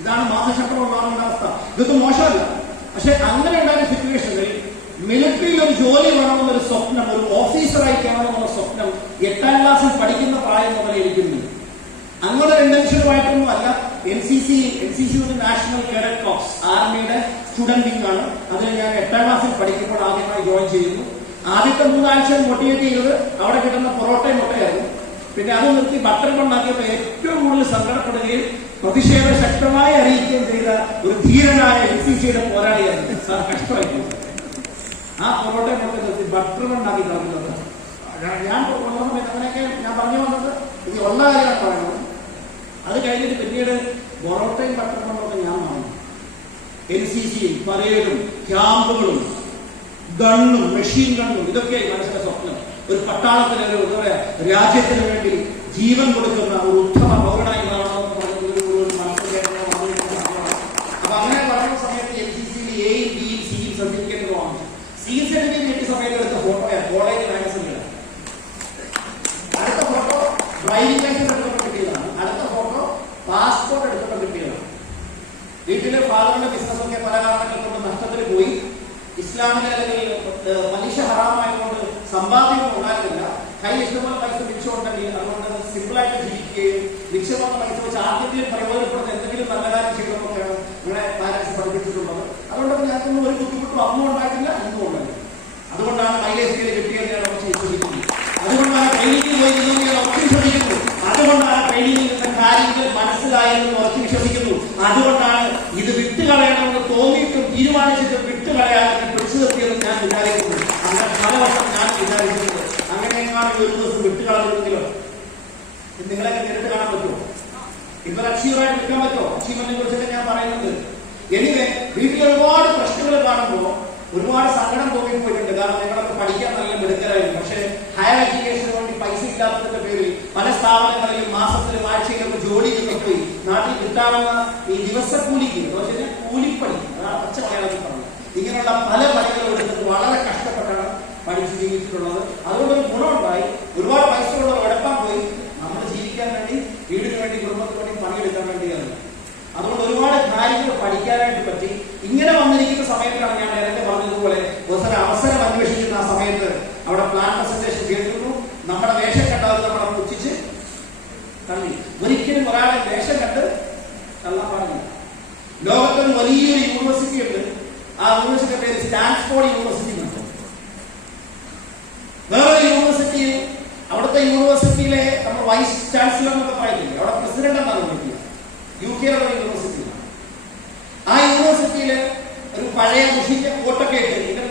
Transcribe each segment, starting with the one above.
ഇതാണ് മാസശമ്പളം ഉണ്ടാകുന്ന അവസ്ഥ. ഇതൊന്നും മോശമല്ല. പക്ഷെ അങ്ങനെ ഉണ്ടാകുന്ന സിറ്റുവേഷനിൽ മിലിറ്ററിയിൽ ഒരു ജോലി വേണമെന്നൊരു സ്വപ്നം, ഒരു ഓഫീസറായി കാണണമെന്നുള്ള സ്വപ്നം 8ാം ക്ലാസ്സിൽ പഠിക്കുന്ന പ്രായം മുതലേ ഇരിക്കുന്നു. അങ്ങനെ ഒരു ഇന്റൻഷനുമായിട്ടൊന്നും അല്ല. NCC ഒരു നാഷണൽ കേഡറ്റ് കോർപ്സ്, ആർമിയുടെ സ്റ്റുഡന്റ് വിംഗ് ആണ്. അതിൽ ഞാൻ 8ാം ക്ലാസ്സിൽ പഠിക്കുമ്പോൾ ആദ്യമായി ജോയിൻ ചെയ്യുന്നു. ആദ്യത്തെ 3 ആഴ്ച മോട്ടിവേറ്റ് ചെയ്തത് അവിടെ കിട്ടുന്ന പൊറോട്ടയും മുട്ടയായിരുന്നു. പിന്നെ അത് നിർത്തി ബട്ടർ കൊണ്ടാക്കിയപ്പോൾ ഏറ്റവും കൂടുതൽ സങ്കടപ്പെടുകയും പ്രതിഷേധം ശക്തമായി അറിയിക്കുകയും ചെയ്ത ഒരു ധീരനായ NCCയുടെ പോരാളിയായിരുന്നു. സാർ കഷ്ടമായി ആ പൊറോട്ടയും മുട്ട നിർത്തി ബട്ടർ കൊണ്ടാക്കി കളഞ്ഞത്. ഞാൻ ഉള്ള സമയത്ത് അങ്ങനെയൊക്കെ ഞാൻ പറഞ്ഞു വന്നത് ഇത് ഉള്ള കാര്യമാണ് പറയുന്നത്. അത് കഴിഞ്ഞിട്ട് പിന്നീട് പൊറോട്ടയും ബട്ടർ കൊണ്ടൊക്കെ ഞാൻ പറഞ്ഞു. NCCയും പരേഡും ക്യാമ്പുകളും ഗണ്ണും മെഷീൻ ഗണ്ണും ഇതൊക്കെ മനസ്സിലെ സ്വപ്നം. ഒരു പട്ടാളത്തിന് ഒരു എന്താ പറയാ രാജ്യത്തിന് വേണ്ടി ജീവൻ കൊടുക്കുന്ന ഒരു ഉത്തമ പൗരനായി മാറണമെന്ന് പറഞ്ഞ മനസ്സിലാക്കണം. അപ്പൊ അങ്ങനെ പറയുന്ന സമയത്ത് NCCയിൽ എയും ബിയും സിയും സർട്ടിഫിക്കറ്റ് വാങ്ങി. സി സർട്ടിഫിക്കറ്റ് കിട്ടിയ സമയത്ത് എടുത്ത ഫോട്ടോയാണ് കോളേജ് മാഗസിനിലാണ്. അടുത്ത ഫോട്ടോ ഡ്രൈവിംഗ് ലൈസൻസ് എടുത്തപ്പോൾ കിട്ടിയതാണ്. അടുത്ത ഫോട്ടോ പാസ്പോർട്ട് എടുത്തപ്പോൾ കിട്ടിയതാണ്. വീട്ടിലെ ഫാദറിന്റെ ബിസിനസ്സൊക്കെ പല കാരണങ്ങൾ കൊണ്ട് നഷ്ടത്തിൽ പോയി. ഇസ്ലാമിലെ അല്ലെങ്കിൽ പലിശ ഹറാമായതുകൊണ്ട് സമ്പാദ്യം ഉണ്ടായിരുന്നില്ല. കയ്യിൽ ഇഷ്ടംപോലെ പൈസ മിച്ചമുണ്ടെങ്കിൽ അതുകൊണ്ട് സിമ്പിളായിട്ട് ജീവിക്കുകയും മിച്ചമുള്ള പൈസ വെച്ച് ആദ്യത്തിൽ പ്രയോജനപ്പെടുന്ന എന്തെങ്കിലും നല്ല കാര്യം ചെയ്യണമെന്നൊക്കെയാണ് നിങ്ങളെ പാരൻസ് പഠിപ്പിച്ചിട്ടുള്ളത്. അതുകൊണ്ട് ഞങ്ങൾക്കൊന്നും ഒരു ബുദ്ധിമുട്ടും അന്നും ഉണ്ടായിട്ടില്ല, ഇന്നും ഉണ്ടായില്ല. അതുകൊണ്ടാണ് മൈലേജ് കിട്ടിയത് ഞാൻ ഉറച്ചു വിശ്വസിക്കുന്നു. അതുകൊണ്ടാണ് ട്രെയിനിങ്ങിൽ പോയി ഞാൻ ഉറച്ചു വിശ്വസിക്കുന്നു. അതുകൊണ്ടാണ് ട്രെയിനിങ്ങിൽ നിന്ന് കാര്യങ്ങൾ മനസ്സിലായെന്ന് ഉറച്ചു വിശ്വസിക്കുന്നു. അതുകൊണ്ടാണ് ഇത് വിട്ടുകളയണമെന്ന് തോന്നിയിട്ടും തീരുമാനിച്ചിട്ടും വിട്ടുകളയാതെ പിടിച്ചു നിർത്തിയെന്ന് ഞാൻ വിചാരിക്കുന്നു. അങ്ങനെ പല വർഷം ഞാൻ വിചാരിക്കുന്നത്. അങ്ങനെയെങ്ങാണ് ഒരു ദിവസം വിട്ടുകളഞ്ഞെങ്കിലോ നിങ്ങളൊക്കെ നേരിട്ട് കാണാൻ പറ്റുമോ? ഇവർ അക്ഷീവറായിട്ട് നിൽക്കാൻ പറ്റുമോ? അക്ഷീവനെ കുറിച്ചൊക്കെ ഞാൻ പറയുന്നത്. എനിവേ വീട്ടിൽ ഒരുപാട് പ്രശ്നങ്ങൾ കാണുമ്പോൾ ഒരുപാട് സങ്കടം തോന്നിപ്പോയിട്ടുണ്ട്. കാരണം നിങ്ങളൊക്കെ പഠിക്കാൻ നല്ല മിടുക്കരായിരുന്നു. പക്ഷേ ഹയർ എഡ്യൂക്കേഷന് വേണ്ടി പൈസ ഇല്ലാത്തതിന്റെ പേരിൽ പല സ്ഥാപനങ്ങളിലും മാസത്തിലും ആഴ്ചയിലൊക്കെ ജോലിക്കൊക്കെ പോയി നാട്ടിൽ കിട്ടാവുന്ന ഈ ദിവസക്കൂലിക്ക് കൂലിപ്പണി, അതാണ് പച്ച മലയാളത്തിൽ പറഞ്ഞത്, ഇങ്ങനെയുള്ള പല പണികളും എടുത്തിട്ട് വളരെ കഷ്ടപ്പെട്ടാണ് പഠിച്ച് ജീവിച്ചിട്ടുള്ളത്. അതുകൊണ്ടൊരു ഗുണമുണ്ടായി. ഒരുപാട് പൈസ ഉള്ളവർ ഉടക്കാൻ പോയി നമ്മൾ ജീവിക്കാൻ വേണ്ടി, വീടിന് വേണ്ടി, കുടുംബത്തിന് വേണ്ടി പണിയെടുക്കാൻ വേണ്ടിയാണ്. അതുകൊണ്ട് ഒരുപാട് കാര്യങ്ങൾ പഠിക്കാനായിട്ട് പറ്റി. ഇങ്ങനെ വന്നിരിക്കുന്ന സമയത്താണ് ഞാൻ നേരത്തെ പറഞ്ഞതുപോലെ ഒരു അവസരം അന്വേഷിക്കുന്ന ആ സമയത്ത് അവിടെ പ്ലാൻ പ്രസന്റേഷൻ കേൾക്കുന്നു. നമ്മുടെ വേഷം കണ്ടത് നമ്മളെ പുച്ഛിച്ച് തള്ളി. ഒരിക്കലും ഒരാളെ വേഷം കണ്ട് തള്ളാൻ പാടില്ല. ലോകത്തൊരു വലിയൊരു യൂണിവേഴ്സിറ്റി ഉണ്ട്. ആ യൂണിവേഴ്സിറ്റിയുടെ പേര് സ്റ്റാൻഫോർഡ് യൂണിവേഴ്സിറ്റി ഉണ്ട്. വേറെ യൂണിവേഴ്സിറ്റിയിൽ അവിടുത്തെ യൂണിവേഴ്സിറ്റിയിലെ നമ്മൾ വൈസ് ചാൻസലർ എന്നൊക്കെ പറയില്ലേ, അവിടെ പ്രസിഡന്റ് എന്നാണ് വിളിക്കുക. UK യൂണിവേഴ്സിറ്റിയിലാണ്. ആ യൂണിവേഴ്സിറ്റിയില് ഒരു പഴയ മുഷിന്റെ കോട്ടൊക്കെ ഇട്ട്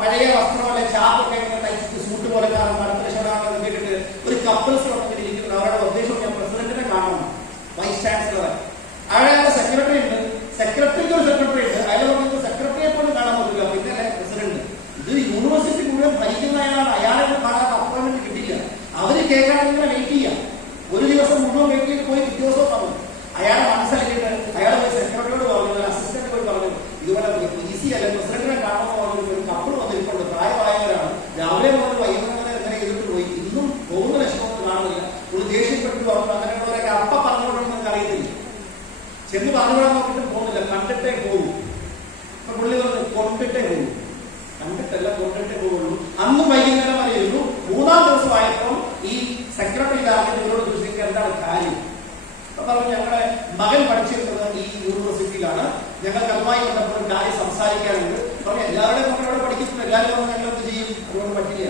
പഴയ വസ്ത്രമല്ലെ ചാപ്പൊക്കെ തയ്ച്ചിട്ട് സൂട്ട് പോലെ അടുത്ത കേട്ടിട്ട് ഒരു കപ്പിൾസ് ഇരിക്കുന്നത്. അവരുടെ ഉദ്ദേശം ഞാൻ പ്രസിഡന്റിനെ കാണണം, വൈസ് ചാൻസലറെ. അയാളുടെ സെക്രട്ടറി ഉണ്ട്, സെക്രട്ടറിക്ക് ഒരു സെക്രട്ടറി ഉണ്ട്. അയാൾ നമുക്ക് സെക്രട്ടറിയെ പോലും കാണാൻ പറ്റില്ല, പിന്നെ പ്രസിഡന്റ്. ഇത് യൂണിവേഴ്സിറ്റി മുഴുവൻ ഭരിക്കുന്ന അയാളാണ്. അയാളെ കാണാത്ത അപ്പോയിന്റ്മെന്റ് കിട്ടില്ല. അവര് കേൾക്കാൻ ഇങ്ങനെ വെയിറ്റ് ചെയ്യാം. ഒരു ദിവസം മുഴുവൻ വെയിറ്റ് ചെയ്ത് പോയി പിറ്റേ ദിവസം പറഞ്ഞു. അയാളെ മനസ്സിലാക്കിയിട്ട് അയാൾ പോയി സെക്രട്ടറിയോട് പറഞ്ഞു, അസിസ്റ്റന്റ് പോയി പറഞ്ഞു, ഇതുപോലെ ഈസി അല്ല, പ്രസിഡന്റിനെ കാണുമെന്ന് പറഞ്ഞു. ഒരു കപ്പിൾ വന്നിരിപ്പുണ്ട്, പ്രായമായവരാണ്. രാവിലെ മുതൽ വൈകുന്നേരം എങ്ങനെ ചെയ്തിട്ട് പോയി, ഇന്നും പോകുന്ന ലക്ഷണമൊന്നും കാണുന്നില്ല. ഒരു ദേഷ്യപ്പെട്ട് പറഞ്ഞു. അങ്ങനെയുള്ളവരൊക്കെ അപ്പ പറഞ്ഞുകൊണ്ടെന്ന് നമുക്ക് അറിയത്തില്ല. ചെന്ന് പറഞ്ഞുവിടാൻ നോക്കിയിട്ട് പോകുന്നില്ല, കണ്ടിട്ടേ പോകും. അപ്പൊ പുള്ളി പറഞ്ഞു കൊണ്ടിട്ടേ പോകും. കണ്ടിട്ടല്ല, കൊണ്ടിട്ടേ പോകുള്ളൂ. അന്നും വൈകുന്നേരം വരെ ഇരുന്നു. 3-ാം ദിവസമായപ്പോൾ ഈ സെക്രട്ടറി ഇവരോട് ചോദിക്കുക എന്താണ് കാര്യം. പറഞ്ഞു ഞങ്ങളുടെ മകൻ പഠിച്ചിരുന്നത് ഈ യൂണിവേഴ്സിറ്റിയിലാണ്, ഞങ്ങൾക്ക് അതുമായി ബന്ധപ്പെട്ട കാര്യം സംസാരിക്കാറുണ്ട്. പറഞ്ഞു എല്ലാവരുടെയും മക്കളോട് പഠിക്കുന്നുണ്ട്, എല്ലാവരും ഞങ്ങൾ എന്ത് ചെയ്യും, അതുകൊണ്ട് പറ്റില്ല.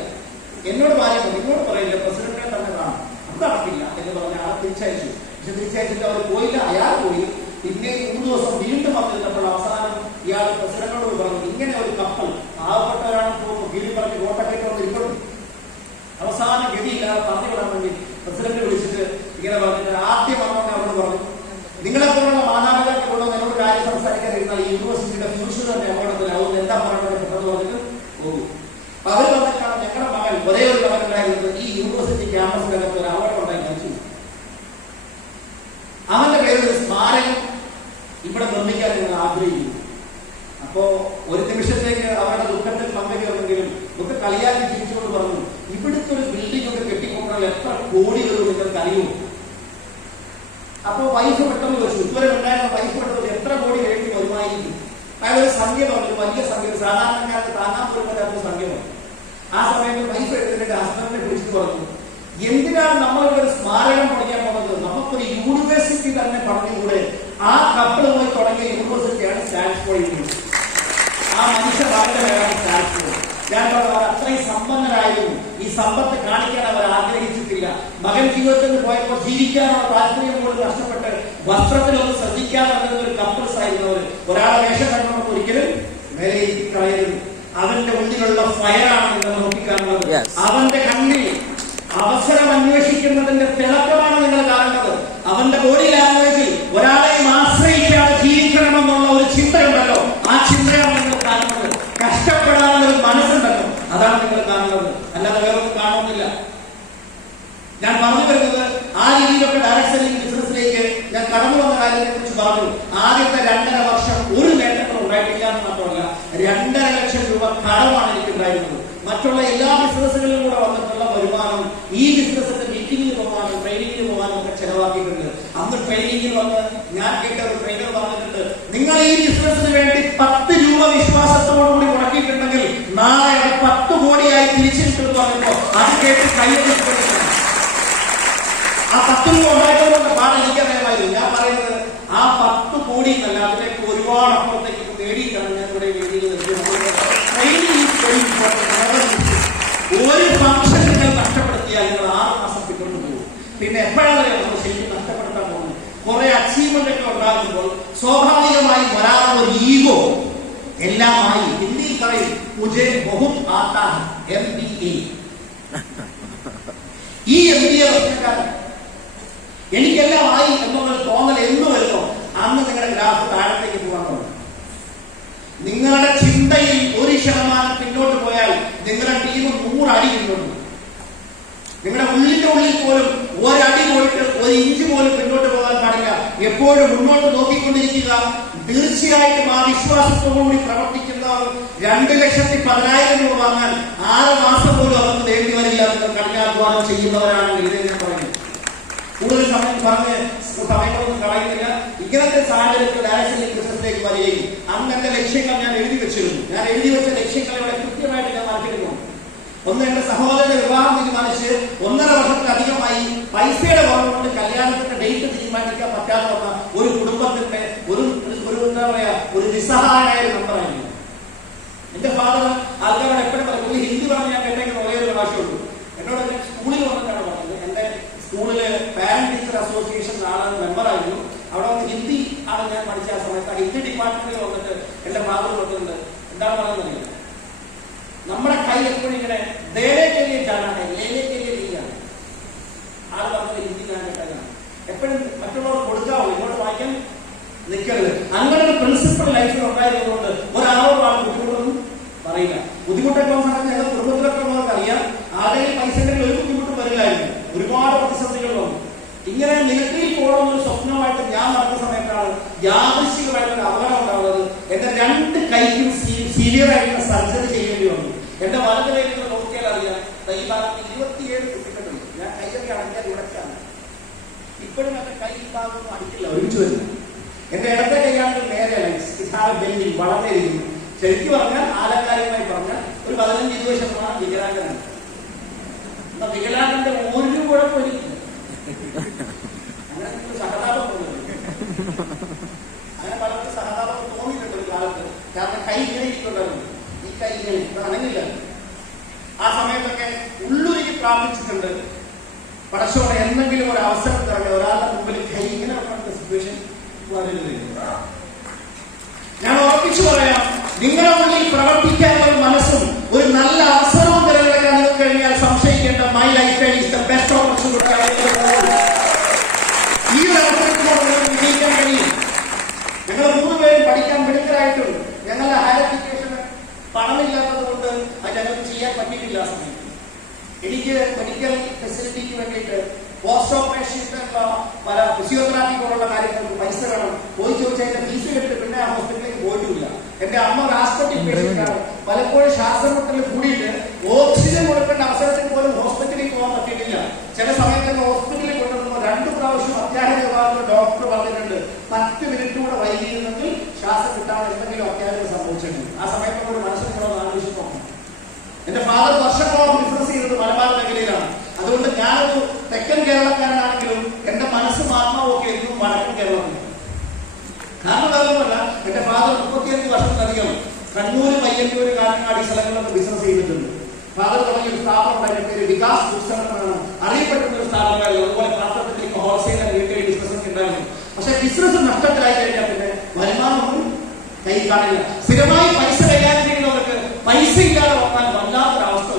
എന്നോട് ഭാര്യ നിങ്ങളോട് പറയില്ല, പ്രസിഡന്റിനെ തന്നെ കാണും, അത് നടക്കില്ല എന്ന് പറഞ്ഞ ആളെ തിരിച്ചയച്ചു. പക്ഷെ തിരിച്ചയച്ചിട്ട് അവർ പോയില്ല, അയാൾ പോയി. പിന്നെ 3 ദിവസം വീണ്ടും വന്നിരുന്നപ്പോൾ അവസാനം ഇയാൾ പ്രസിഡന്റിനോട് പറഞ്ഞു, ഇങ്ങനെ ഒരു കപ്പൽ പാവപ്പെട്ടവരാണ് തോന്നുന്നു, വീട്ടിൽ പറഞ്ഞ് കോട്ടൊക്കെ വന്നിരിക്കുന്നു. അവസാന ഗതിയില്ലാതെ പറഞ്ഞു വിടാൻ വേണ്ടി പ്രസിഡന്റ് വിളിച്ചിട്ട് ഇങ്ങനെ പറഞ്ഞിട്ട് ആദ്യം വന്നോണ്ട് അവരോട് പറഞ്ഞു, നിങ്ങളെ പോലുള്ള മാതാപിതാക്കളോട് എന്നോട് കാര്യം സംസാരിക്കാതിരുന്നാൽ ഈ യൂണിവേഴ്സിറ്റിയുടെ ഫ്യൂച്ചർ തന്നെ അപകടത്തിലാവും, എന്താ പറയണത് പെട്ടെന്ന് പറഞ്ഞിട്ട് പോകും. അപ്പൊ അവർ വന്നിട്ടാണ് ഞങ്ങളുടെ മകൻ, ഒരേ ഒരു മകൻ ഉണ്ടായിരുന്നത് ഈ യൂണിവേഴ്സിറ്റി ക്യാമ്പസിനകത്ത് ഒരു അപകടം ഉണ്ടായി മരിച്ചു. അവന്റെ പേരിൽ ഒരു സ്മാരകം ഇവിടെ നിർമ്മിക്കാൻ നിങ്ങൾ ആഗ്രഹിക്കുന്നു. അപ്പോ ഒരു നിമിഷത്തേക്ക് അവരുടെ ദുഃഖത്തിൽ പങ്കുചേർന്നെങ്കിലും ഒക്കെ കളിയാക്കി തിരിച്ചുകൊണ്ട് പറഞ്ഞു, ഇവിടുത്തെ ഒരു ബിൽഡിംഗ് ഒക്കെ കെട്ടിക്കൊണ്ടാൽ എത്ര കോടി വരും നിങ്ങൾക്ക് അറിയുമോ? അപ്പോ വൈഫ് പെട്ടെന്ന് ചോദിച്ചു, ഇതുവരെ ഉണ്ടായിരുന്ന വൈഫ് പെട്ടെന്ന് അയാൾ ഒരു സംഖ്യ പറഞ്ഞു, വലിയ സംഖ്യ, സാധാരണക്കാർക്ക് താങ്ങാൻ പോലും പറ്റാത്തൊരു സംഖ്യ പറഞ്ഞു. ആ സമയത്ത് വൈഫ് എടുത്തിട്ട് ഹസ്ബൻഡിനെ വിളിച്ചിട്ട് പറഞ്ഞു, എന്തിനാണ് നമ്മളിവിടെ ഒരു സ്മാരകം പഠിക്കാൻ പോകുന്നത്? നമുക്കൊരു യൂണിവേഴ്സിറ്റി തന്നെ പറഞ്ഞുകൂടെ? ആ കപ്പിൾ പോയി തുടങ്ങിയ യൂണിവേഴ്സിറ്റിയാണ് സ്റ്റാൻഫോർഡ് യൂണിവേഴ്സിറ്റി. ആ മനുഷ്യൻ വളരെ പേരാണ് സ്റ്റാൻഫോർഡ്. ഞാൻ പറഞ്ഞു, അവർ അത്രയും സമ്പന്നരായിരുന്നു. ഈ സമ്പത്ത് കാണിക്കാൻ അവർ ആഗ്രഹിച്ചിട്ടില്ല. മകൻ ജീവിതത്തിൽ പോയപ്പോൾ ജീവിക്കാനുള്ള താല്പര്യം പോലും നഷ്ടപ്പെട്ട് വസ്ത്രത്തിലൊന്നും ശ്രദ്ധിക്കാതെ ഒരു കപ്പിൾസ് ആയിരുന്നു അവർ. ഒരാളെ വേഷം കണ്ടുകൊണ്ട് ഒരിക്കലും വിലയിരുത്തി കളയരുത്. അവന്റെ ഉള്ളിലുള്ള ഫയറാണ് നിങ്ങൾ നോക്കിക്കാണുന്നത്. അവന്റെ കണ്ണിൽ അവസരം അന്വേഷിക്കുന്നതിന്റെ തിളക്കമാണ് നിങ്ങൾ കാണുന്നത്. അവന്റെ ബോഡി ലാംഗ്വേജിൽ ഒരാളെയും ആശ്രയിക്കാതെ ജീവിക്കണമെന്നുള്ള ഒരു ചിന്തയുണ്ടല്ലോ, ആ ചിന്തയാണ് നിങ്ങൾ കാണുന്നത്. കഷ്ടപ്പെടാനുള്ളൊരു മനസ്സുണ്ടല്ലോ, അതാണ് നിങ്ങൾ കാണുന്നത്, അല്ലാതെ വേറൊന്നും കാണുന്നില്ല. ഞാൻ പറഞ്ഞു വരുന്നത്, ആ രീതിയിലൊക്കെ ഡയറക്ട് സെല്ലിംഗ് ബിസിനസ്സിലേക്ക് ഞാൻ കടന്നു വന്ന കാര്യത്തെ കുറിച്ച് പറഞ്ഞു. ആദ്യത്തെ 2.5 വർഷം ഒരു നേട്ടങ്ങളും ഉണ്ടായിട്ടില്ല എന്ന് മാത്രമല്ല, 2.5 ലക്ഷം രൂപ കടമാണ് എനിക്കുണ്ടായിരുന്നത്. മറ്റുള്ള എല്ലാ ബിസിനസ്സുകളിലും കൂടെ വന്നിട്ടുള്ള വരുമാനം ഈ ബിസിനസിന്റെ മീറ്റിംഗിന് പോകാനും ട്രെയിനിങ്ങിന് പോകാനും ഒക്കെ ചെലവാക്കിയിട്ടുണ്ട്. അന്ന് ട്രെയിനിങ്ങിൽ വന്ന് ഞാൻ കേട്ട ഒരു ട്രെയിനർ പറഞ്ഞിട്ടുണ്ട്, നിങ്ങൾ ഈ ബിസിനസിന് വേണ്ടി 10 രൂപ വിശ്വാസത്തോടുകൂടി മുടക്കിയിട്ടുണ്ടെങ്കിൽ നാളെ 10 കോടിയായി തിരിച്ചിട്ടുണ്ട് പറഞ്ഞപ്പോ അത് കേട്ട് കൈയടിച്ചിട്ടുണ്ട്. ആ 10 രൂപ ഉണ്ടായതുകൊണ്ട് പാട് എനിക്കറിയാമായിരുന്നു. ഞാൻ പറയുന്നത് ആ 10 കോടി എന്നല്ല, അതിലേക്ക് ഒരുപാട് അപ്പുറത്തേക്ക് നേടിയിട്ടാണ് ഞാൻ ഇവിടെ വേദിയിൽ ഒരു ഫംഗ്ഷൻ നിങ്ങൾ നഷ്ടപ്പെടുത്തിയാൽ നിങ്ങൾ 6 മാസം പിന്നോട്ട് പോകും. പിന്നെ എപ്പോഴാണ് നമ്മൾ ശരിക്കും നഷ്ടപ്പെടുത്താൻ പോകുന്നത്? കുറെ അച്ചീവ്മെന്റ് ഒക്കെ ഉണ്ടാകുമ്പോൾ സ്വാഭാവികമായി വരാനുള്ള ഒരു ഈഗോ എല്ലാമായി. ഹിന്ദിയിൽ പറയും മുझे बहुत आता है, MBA. ഈ MBA പ്രശ്നക്കാരൻ എനിക്കെല്ലാം ആയി എന്നുള്ള തോന്നൽ എന്ന് വരുന്നോ അന്ന് നിങ്ങളുടെ ഗ്രാഫ് താഴത്തേക്ക് പോകാൻ തുടങ്ങും. നിങ്ങളുടെ ചിന്തയിൽ 1% പിന്നോട്ട് പോയാൽ നിങ്ങളുടെ ടീം 100 അടി പിന്നോട്ട്. നിങ്ങളുടെ ഉള്ളിന്റെ ഉള്ളിൽ പോലും 1 അടി പോയിട്ട് 1 ഇഞ്ച് പോലും പിന്നോട്ട് പോകാൻ പാടില്ല. എപ്പോഴും മുന്നോട്ട് നോക്കിക്കൊണ്ടിരിക്കുക. തീർച്ചയായിട്ടും ആ വിശ്വാസത്തോടുകൂടി പ്രവർത്തിക്കുന്നവർ 2,10,000 രൂപ വാങ്ങാൻ 6 മാസം പോലും അവർക്ക് വേണ്ടി വരില്ല. നിങ്ങൾ കഠിനാധ്വാനം ചെയ്യുന്നവരാണെങ്കിൽ ഇതേ ഞാൻ പറയുന്നു. കൂടുതൽ സമയങ്ങളൊന്നും കളയുന്നില്ല. ഇങ്ങനത്തെ സാഹചര്യത്തിൽ ഡയറക്ട് സെല്ലിംഗ് ബിസിനസ്സിലേക്ക് വരികയും അന്നത്തെ ലക്ഷ്യങ്ങൾ ഞാൻ എഴുതി വെച്ചിരുന്നു. ഞാൻ എഴുതി വെച്ച ലക്ഷ്യങ്ങൾ ഇവിടെ കൃത്യമായിട്ട് ഞാൻ മാറ്റിയിരുന്നു. ഒന്ന്, എന്റെ സഹോദരന്റെ വിവാഹം തീരുമാനിച്ച് 1.5 വർഷത്തിലധികമായി പൈസയുടെ കുറവുകൊണ്ട് കല്യാണത്തിന്റെ ഡേറ്റ് തീരുമാനിക്കാൻ പറ്റാതെ വന്ന ഒരു കുടുംബത്തിന്റെ ഒരു എന്താ പറയാ ഒരു നിസ്സഹായനായ ഒരു നമ്പറായിരുന്നു. എന്റെ ഫാദർ ആൾക്കാരോട് എപ്പോഴും പറയും, ഹിന്ദി പറഞ്ഞ് ഞാൻ കേട്ടേക്കുന്ന ഒരേ ഒരു ഭാഷയുള്ളൂ. എന്നോട് സ്കൂളിൽ വന്നിട്ടാണ് പറഞ്ഞത്. എന്റെ സ്കൂളില് പാരന്റ് ടീച്ചർ അസോസിയേഷൻ ആളാണ് മെമ്പറായിരുന്നു. അവിടെ വന്ന് ഹിന്ദി ആണ് ഞാൻ പഠിച്ച ആ സമയത്ത് ഹിന്ദി ഡിപ്പാർട്ട്മെന്റിൽ വന്നിട്ട് എന്റെ ഫാദർ വന്നിട്ടുണ്ട്. എന്താണ് പറയുന്നത്? നമ്മുടെ കൈ എപ്പോഴും ഇങ്ങനെ ദേലേക്കെലിയെ ചാടാണ്, ലേലേക്കെലിയാണ്. ആൾ പറഞ്ഞത് ഹിന്ദി ഞാൻ കേട്ടതാണ്. എപ്പോഴും മറ്റുള്ളവർ കൊടുക്കാവൂ, ഇങ്ങോട്ട് വായിക്കാൻ നിൽക്കരുത്. അങ്ങനെ ഒരു പ്രിൻസിപ്പൽ ലൈഫിൽ ഉണ്ടായിരുന്നതുകൊണ്ട് ഒരാളോട് ആൾ ബുദ്ധിമുട്ടൊന്നും പറയില്ല. ബുദ്ധിമുട്ടൊക്കെ സമയത്ത് ഞങ്ങൾ കുടുംബത്തിലൊക്കെ നമുക്ക് അറിയാം. ആരെയും പൈസ ഉണ്ടെങ്കിൽ ഒരു ബുദ്ധിമുട്ടും വരില്ലായിരുന്നു. ഒരുപാട് പ്രതിസന്ധികൾ വന്നു. ഇങ്ങനെ മിലിറ്ററിയിൽ പോകണമെന്നൊരു സ്വപ്നമായിട്ട് ഞാൻ നടന്ന സമയത്താണ് യാദൃശ്ചികമായിട്ടൊരു അപകടം ഉണ്ടാവുന്നത്. എന്റെ 2 കൈക്കും സീവിയർ ആയിട്ടുള്ള സർജറി ചെയ്യേണ്ടി വന്നു. എന്റെ വലത് കൈകൾ നോക്കിയാൽ അറിയാം, ഈ ഭാഗത്ത് 27 കുട്ടികളുണ്ട്. ഞാൻ കൈയൊക്കെ അടഞ്ഞാൽ ഉടച്ചാണ്. ഇപ്പോഴും എന്റെ കൈ ഭാഗമൊന്നും അടിക്കില്ല, ഒരുമിച്ച് വരുന്നു. എന്റെ ഇടത്തെ കൈയാണെങ്കിൽ നേരെ ബെല്ലിൽ വളർന്നിരിക്കുന്നു. ശരിക്കും പറഞ്ഞാൽ ആലങ്കാരികമായി പറഞ്ഞാൽ ഒരു 15-20 ശതമാനം വികലാംഗനാണ്. എന്നാ വികലാംഗന്റെ ഒരു കുഴപ്പമില്ല. അങ്ങനെ സഹതാപം തോന്നുന്നു. അങ്ങനെ പലർക്കും സഹതാപം തോന്നിയിട്ടുണ്ട് ഒരു കാലത്ത്. കാരണം കൈ ഇങ്ങനെ ഇരിക്കുന്നുണ്ടായിരുന്നു, ഈ കൈ ഇങ്ങനെ അനങ്ങില്ല. ആ സമയത്തൊക്കെ ഉള്ളുരുക്കി പ്രാർത്ഥിച്ചിട്ടുണ്ട്, പടച്ചോടെ എന്തെങ്കിലും ഒരു അവസരം തരട്ടെ, ഒരാളുടെ മുമ്പിൽ കൈ ഇങ്ങനെ വെക്കേണ്ട സിറ്റുവേഷൻ വരരുത്. ഞാൻ ഉറപ്പിച്ചു പറയാം, നിങ്ങളുടെ ഉള്ളിൽ പ്രവർത്തിക്കാനുള്ള ഒരു മനസ്സും ഒരു നല്ല അവസരവും തിരഞ്ഞെടുക്കാൻ കഴിഞ്ഞാൽ സംശയിക്കേണ്ട my lifestyle is the best opportunity. ഈ ഒരു അവസരത്തിലൂടെ വിജയിക്കാൻ കഴിയും. ഞങ്ങൾ 3 പേരും പഠിക്കാൻ മിടുക്കരായിട്ടുണ്ട്. ഞങ്ങളുടെ ഹയർ എഡ്യൂക്കേഷന് പണമില്ലാത്തത് കൊണ്ട് അത് ഞങ്ങൾക്ക് ചെയ്യാൻ പറ്റിയിട്ടില്ല. ആ സമയത്ത് എനിക്ക് മെഡിക്കൽ ഫെസിലിറ്റിക്ക് വേണ്ടിയിട്ട് പോസ്റ്റ് ഓപ്പറേഷൻ പല ഫിസിയോതെറാപ്പി പോലുള്ള കാര്യങ്ങൾക്ക് പൈസ വേണം. പോയി ചോദിച്ചാൽ എന്റെ ഫീസ് കെട്ട് പിന്നെ ആ ഹോസ്പിറ്റലിലേക്ക് പോയിട്ടില്ല. എന്റെ അമ്മ ഒരു ആസ്പത്രി പേഷ്യന്റാണ്. പലപ്പോഴും ശ്വാസമുട്ടൽ കൂടിയിട്ട് ഓക്സിജൻ കൊടുക്കേണ്ട അവസരത്തിൽ പോലും ഹോസ്പിറ്റലിൽ പോകാൻ പറ്റിയിട്ടില്ല. ചില സമയത്തൊക്കെ ഹോസ്പിറ്റലിൽ കൊണ്ടുവരുമ്പോൾ 2 പ്രാവശ്യം അത്യാഹിത വിഭാഗത്തിൽ ഡോക്ടർ പറഞ്ഞിട്ടുണ്ട്, 10 മിനിറ്റ് കൂടെ വൈകിയിരുന്നെങ്കിൽ ശ്വാസം കിട്ടാൻ എന്തെങ്കിലും അത്യാഹിത ഫാദർ വർഷങ്ങളോളം ബിസിനസ് ചെയ്തത് മലബാർ മേഖലയിലാണ്. അതുകൊണ്ട് ഞാനൊരു തെക്കൻ കേരളക്കാരനാണെങ്കിലും എന്റെ മനസ്സും ആത്മാവും ഒക്കെ എന്നും വടക്കൻ കേരളത്തിൽ. കാരണം വേറൊന്നുമല്ല, എന്റെ ഫാദർ 35 വർഷത്തിലധികം കണ്ണൂര്, പയ്യന്നൂര്, കാഞ്ഞങ്ങാട് ഈ സ്ഥലങ്ങളിലൊക്കെ ബിസിനസ് ചെയ്തിട്ടുണ്ട്. ഫാദർ തുടങ്ങിയ ഒരു സ്ഥാപനം ഉണ്ടായിരുന്ന പേര് വികാസ് പുസ്തകങ്ങളാണ്, അറിയപ്പെടുന്ന ഒരു സ്ഥാപനമായിരുന്നു. അതുപോലെ പാത്രത്തിലേക്ക് ഹോൾസെയിൽ ആൻഡ് റീറ്റെയിൽ ബിസിനസ് ഒക്കെ ഉണ്ടായിരുന്നു. പക്ഷെ ബിസിനസ് നഷ്ടത്തിലായി കഴിഞ്ഞാൽ പിന്നെ വരുമാനമൊന്നും കൈ കാണില്ല. സ്ഥിരമായി പൈസ കൈകാര്യം ചെയ്യുന്നവർക്ക് പൈസ ഇല്ലാതെ വന്നാൽ വല്ലാത്തൊരവസ്ഥ.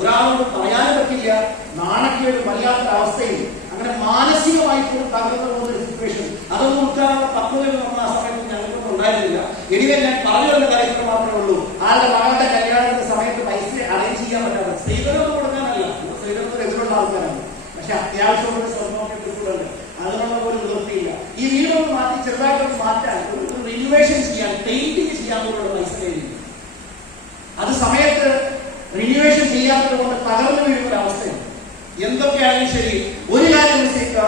ഒരാളോട് പറയാനും പറ്റില്ല, നാണക്കേട് വല്ലാത്തൊരവസ്ഥയും, അങ്ങനെ മാനസികമായി പോലും തകർന്നു പോകുന്ന ഒരു സിറ്റുവേഷൻ. അതൊന്നും ഉൾക്കാനുള്ള പക്വതകൾ നമ്മൾ ആ സമയത്ത് ഞങ്ങൾക്കൊന്നും ഉണ്ടായിരുന്നില്ല. എനിവേ ഞാൻ പറഞ്ഞു വരുന്ന കാര്യത്തിൽ മാത്രമേ ഉള്ളൂ, ആരുടെ മകളുടെ കല്യാണത്തിന്റെ സമയത്ത് പൈസ അറേഞ്ച് ചെയ്യാൻ പറ്റാതെ സ്ത്രീകളൊന്നും കൊടുക്കാനല്ല, സ്ത്രീകൾക്ക് എതിരുള്ള ആൾക്കാരാണ്. പക്ഷെ അത്യാവശ്യമുള്ള സ്വർണ്ണമൊക്കെ കിട്ടുന്നുണ്ട്, അതിനുള്ള പോലും നിവൃത്തിയില്ല. ഈ വീടൊന്ന് മാറ്റി ചെറുതായിട്ടൊന്ന് മാറ്റാൻ, ഒരു റിന്യൂവേഷൻ ചെയ്യാൻ, പെയിന്റിങ് ചെയ്യാൻ പോലുള്ള പൈസ കഴിഞ്ഞു. അത് സമയത്ത് റിന്യൂവേഷൻ ചെയ്യാത്തത് കൊണ്ട് തകർന്നു വീഴുന്ന ഒരു അവസ്ഥയാണ്. എന്തൊക്കെയാണെങ്കിലും ശരി, ഒരു കാര്യം മനസ്സിലാക്കുക,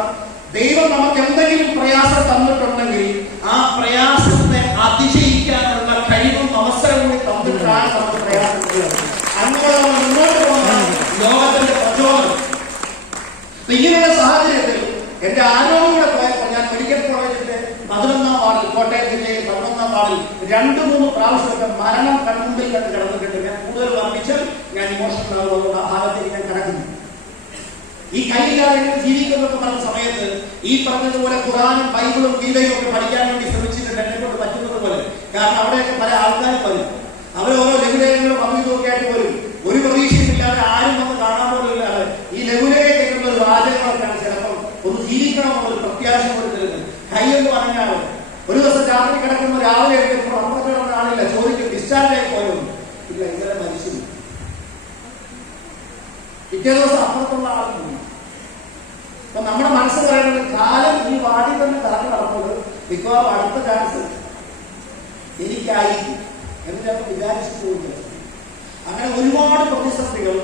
ദൈവം നമുക്ക് എന്തെങ്കിലും പ്രയാസം തന്നിട്ടുണ്ടെങ്കിൽ ആ പ്രയാസത്തെ അതിജയിക്കാനുള്ള കഴിവും അവസരവും കൂടി തന്നിട്ടാണ് നമുക്ക് പ്രയാസം. അങ്ങനെ നമ്മൾ മുന്നോട്ട് പോകുന്ന ലോകത്തിന്റെ പ്രചോദനം. ഇങ്ങനെയുള്ള സാഹചര്യത്തിൽ എന്റെ ആരോഗ്യം പോയപ്പോൾ ഞാൻ മെഡിക്കൽ കോളേജിന്റെ 11ാം വാർഡിൽ, കോട്ടയം ജില്ലയിൽ 11ാം വാർഡിൽ 2-3 പ്രാവശ്യമൊക്കെ മരണം കൺമുമ്പിൽ കണ്ട് കിടന്നിട്ടുണ്ട്. ഞാൻ കൂടുതൽ വർദ്ധിച്ചാൽ ഞാൻ ഇമോഷണൽ ആകുന്നത് ആ ഭാഗത്തേക്ക് ഞാൻ കിടക്കുന്നു. ഈ കൈയില്ലാതെ ജീവിക്കുന്നൊക്കെ പറഞ്ഞ സമയത്ത് ഈ പറഞ്ഞതുപോലെ ഖുർആനും ബൈബിളും ഗീതയും ഒക്കെ പഠിക്കാൻ വേണ്ടി ശ്രമിച്ചിട്ടുണ്ട്, എന്നെ കൊണ്ട് പറ്റുന്നത് പോലെ. കാരണം അവിടെയൊക്കെ പല ആൾക്കാരും വരും, അവർ ഓരോ ലഘുലേഖകളും അഭിമുഖമൊക്കെ ആയിട്ട് വരും. ഒരു പ്രതീക്ഷയില്ലാതെ ആരും വന്ന് കാണാൻ പോലും ഇല്ലാതെ ഈ ലഘുലേഖ കേൾക്കുന്ന ഒരു വാചകങ്ങളൊക്കെയാണ് ചിലപ്പോൾ ഒന്ന് ജീവിക്കണമെന്നൊരു പ്രത്യാശ പോലും തരുന്നത്. കൈ എന്ന് പറഞ്ഞാൽ ഒരു ദിവസം രാത്രി കിടക്കുന്ന രാവിലെ എഴുതുമ്പോൾ അപ്പുറത്ത് കിടന്ന ആളില്ല, ചോദിക്കും ഡിസ്ചാർജ് ആയി പോയോ? ഇല്ല, ഇന്നലെ മരിച്ചു. പിറ്റേ ദിവസം അപ്പുറത്തുള്ള ആളുകൾ. അപ്പൊ നമ്മുടെ മനസ്സ് പറയുന്നത് കാലം ഈ വാടി തന്നെ കറങ്ങി നടന്നത് മിക്കവാറും അടുത്ത ചാൻസ് എനിക്കായിരിക്കും എന്ന് ചിലപ്പോൾ വിചാരിച്ചു പോയില്ല. അങ്ങനെ ഒരുപാട് പ്രതിസന്ധികൾ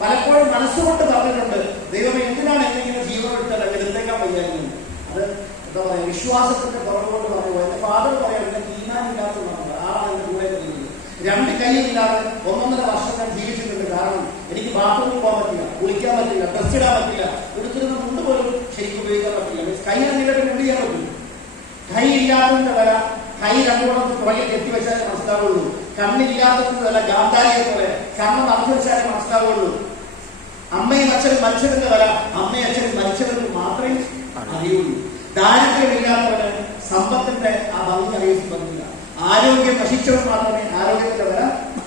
പലപ്പോഴും മനസ്സുകൊണ്ട് പറഞ്ഞിട്ടുണ്ട്. ദൈവം എന്തിനാണ് എന്തെങ്കിലും ജീവൻ എടുത്താൽ അങ്ങനെ എടുത്തേക്കാൻ വയ്യായിരുന്നു. അത് എന്താ പറയാ, വിശ്വാസത്തിന്റെ കുറവുകൊണ്ട് പറയുക. എന്റെ ഫാദർ പറയാം, എന്റെ തീരുമാനമില്ലാത്തതാണ് ആളാണ് എന്റെ കൂടെ ചെയ്യുന്നത്. 2 കൈയില്ലാതെ 1.5 വർഷം ഞാൻ ജീവിച്ചിട്ടുണ്ട്. കാരണം എനിക്ക് ബാത്റൂമിൽ പോകാൻ പറ്റില്ല, കുളിക്കാൻ പറ്റില്ല, ഡ്രസ് ഇടാൻ പറ്റില്ല, എടുത്തിരുന്ന മുണ്ട് പോലും ശരിക്കും ഉപയോഗിക്കാൻ പറ്റില്ല. കൈ എന്തെങ്കിലും എന്ത് ചെയ്യാൻ പറ്റും? കൈ ഇല്ലാത്തതിന്റെ വില കൈ 2 ഗുണം പുറകെ കെട്ടിവെച്ചാൽ മനസ്സിലാവുള്ളൂ. കണ്ണില്ലാത്തതിന്റെ വില ഗാന്ധാരിയെ പോലെ കണ്ണ് നടത്തി വെച്ചാലേ മനസ്സിലാവുള്ളൂ. അമ്മയും അച്ഛനും മരിച്ചതിന്റെ വില അമ്മയും അച്ഛനും മരിച്ചവർക്ക് മാത്രമേ അറിയുള്ളൂ. ദാരിദ്ര്യമില്ലാത്തവന് സമ്പത്തിന്റെ ആ ഭംഗി അറിയാൻ പറ്റില്ല. ആരോഗ്യം നശിച്ചവർ മാത്രമേ ആരോഗ്യത്തിന്റെ വില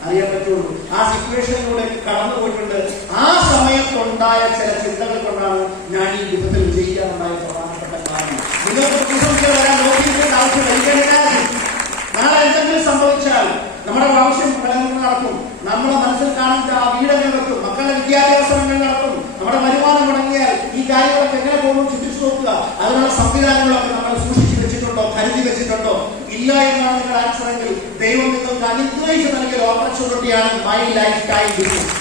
അറിയാൻ പറ്റുള്ളൂ. ആ സിറ്റുവേഷനിലൂടെ കടന്നു പോയിട്ടുണ്ട്. ആ സമയത്തുണ്ടായ ചില ചിന്തകൾ കൊണ്ടാണ് ഞാൻ ഈ യുദ്ധത്തിൽ വിജയിക്കാനുണ്ടായ പ്രധാനപ്പെട്ട കാരണം. നിങ്ങൾക്ക് പ്രതിസന്ധി വരാൻ നോക്കിയിട്ട് ആവശ്യം. നാളെ എന്തെങ്കിലും സംഭവിച്ചാൽ നമ്മുടെ ആവശ്യം ഫലങ്ങൾ നടക്കും. നമ്മുടെ മനസ്സിൽ കാണുന്ന ആ വീടങ്ങൾ നടക്കും, മക്കളുടെ വിദ്യാഭ്യാസങ്ങൾ നടക്കും. നമ്മുടെ വരുമാനം മുടങ്ങിയാൽ ഈ കാര്യങ്ങളൊക്കെ എങ്ങനെ പോകും ചിന്തിച്ചു നോക്കുക. അതിനുള്ള സംവിധാനങ്ങളൊക്കെ നമ്മൾ സൂക്ഷിച്ചു വെച്ചിട്ടുണ്ടോ, കരുതി വെച്ചിട്ടുണ്ടോ? ഇല്ല എന്നാണ് നിങ്ങളുടെ ആൻസറെങ്കിൽ ദൈവം നിങ്ങൾക്ക് അനുഗ്രഹിച്ച് നൽകിയ ഒരു ഓപ്പർച്യൂണിറ്റിയാണ് മൈ ലൈഫ് ടൈം ബിസിനസ്.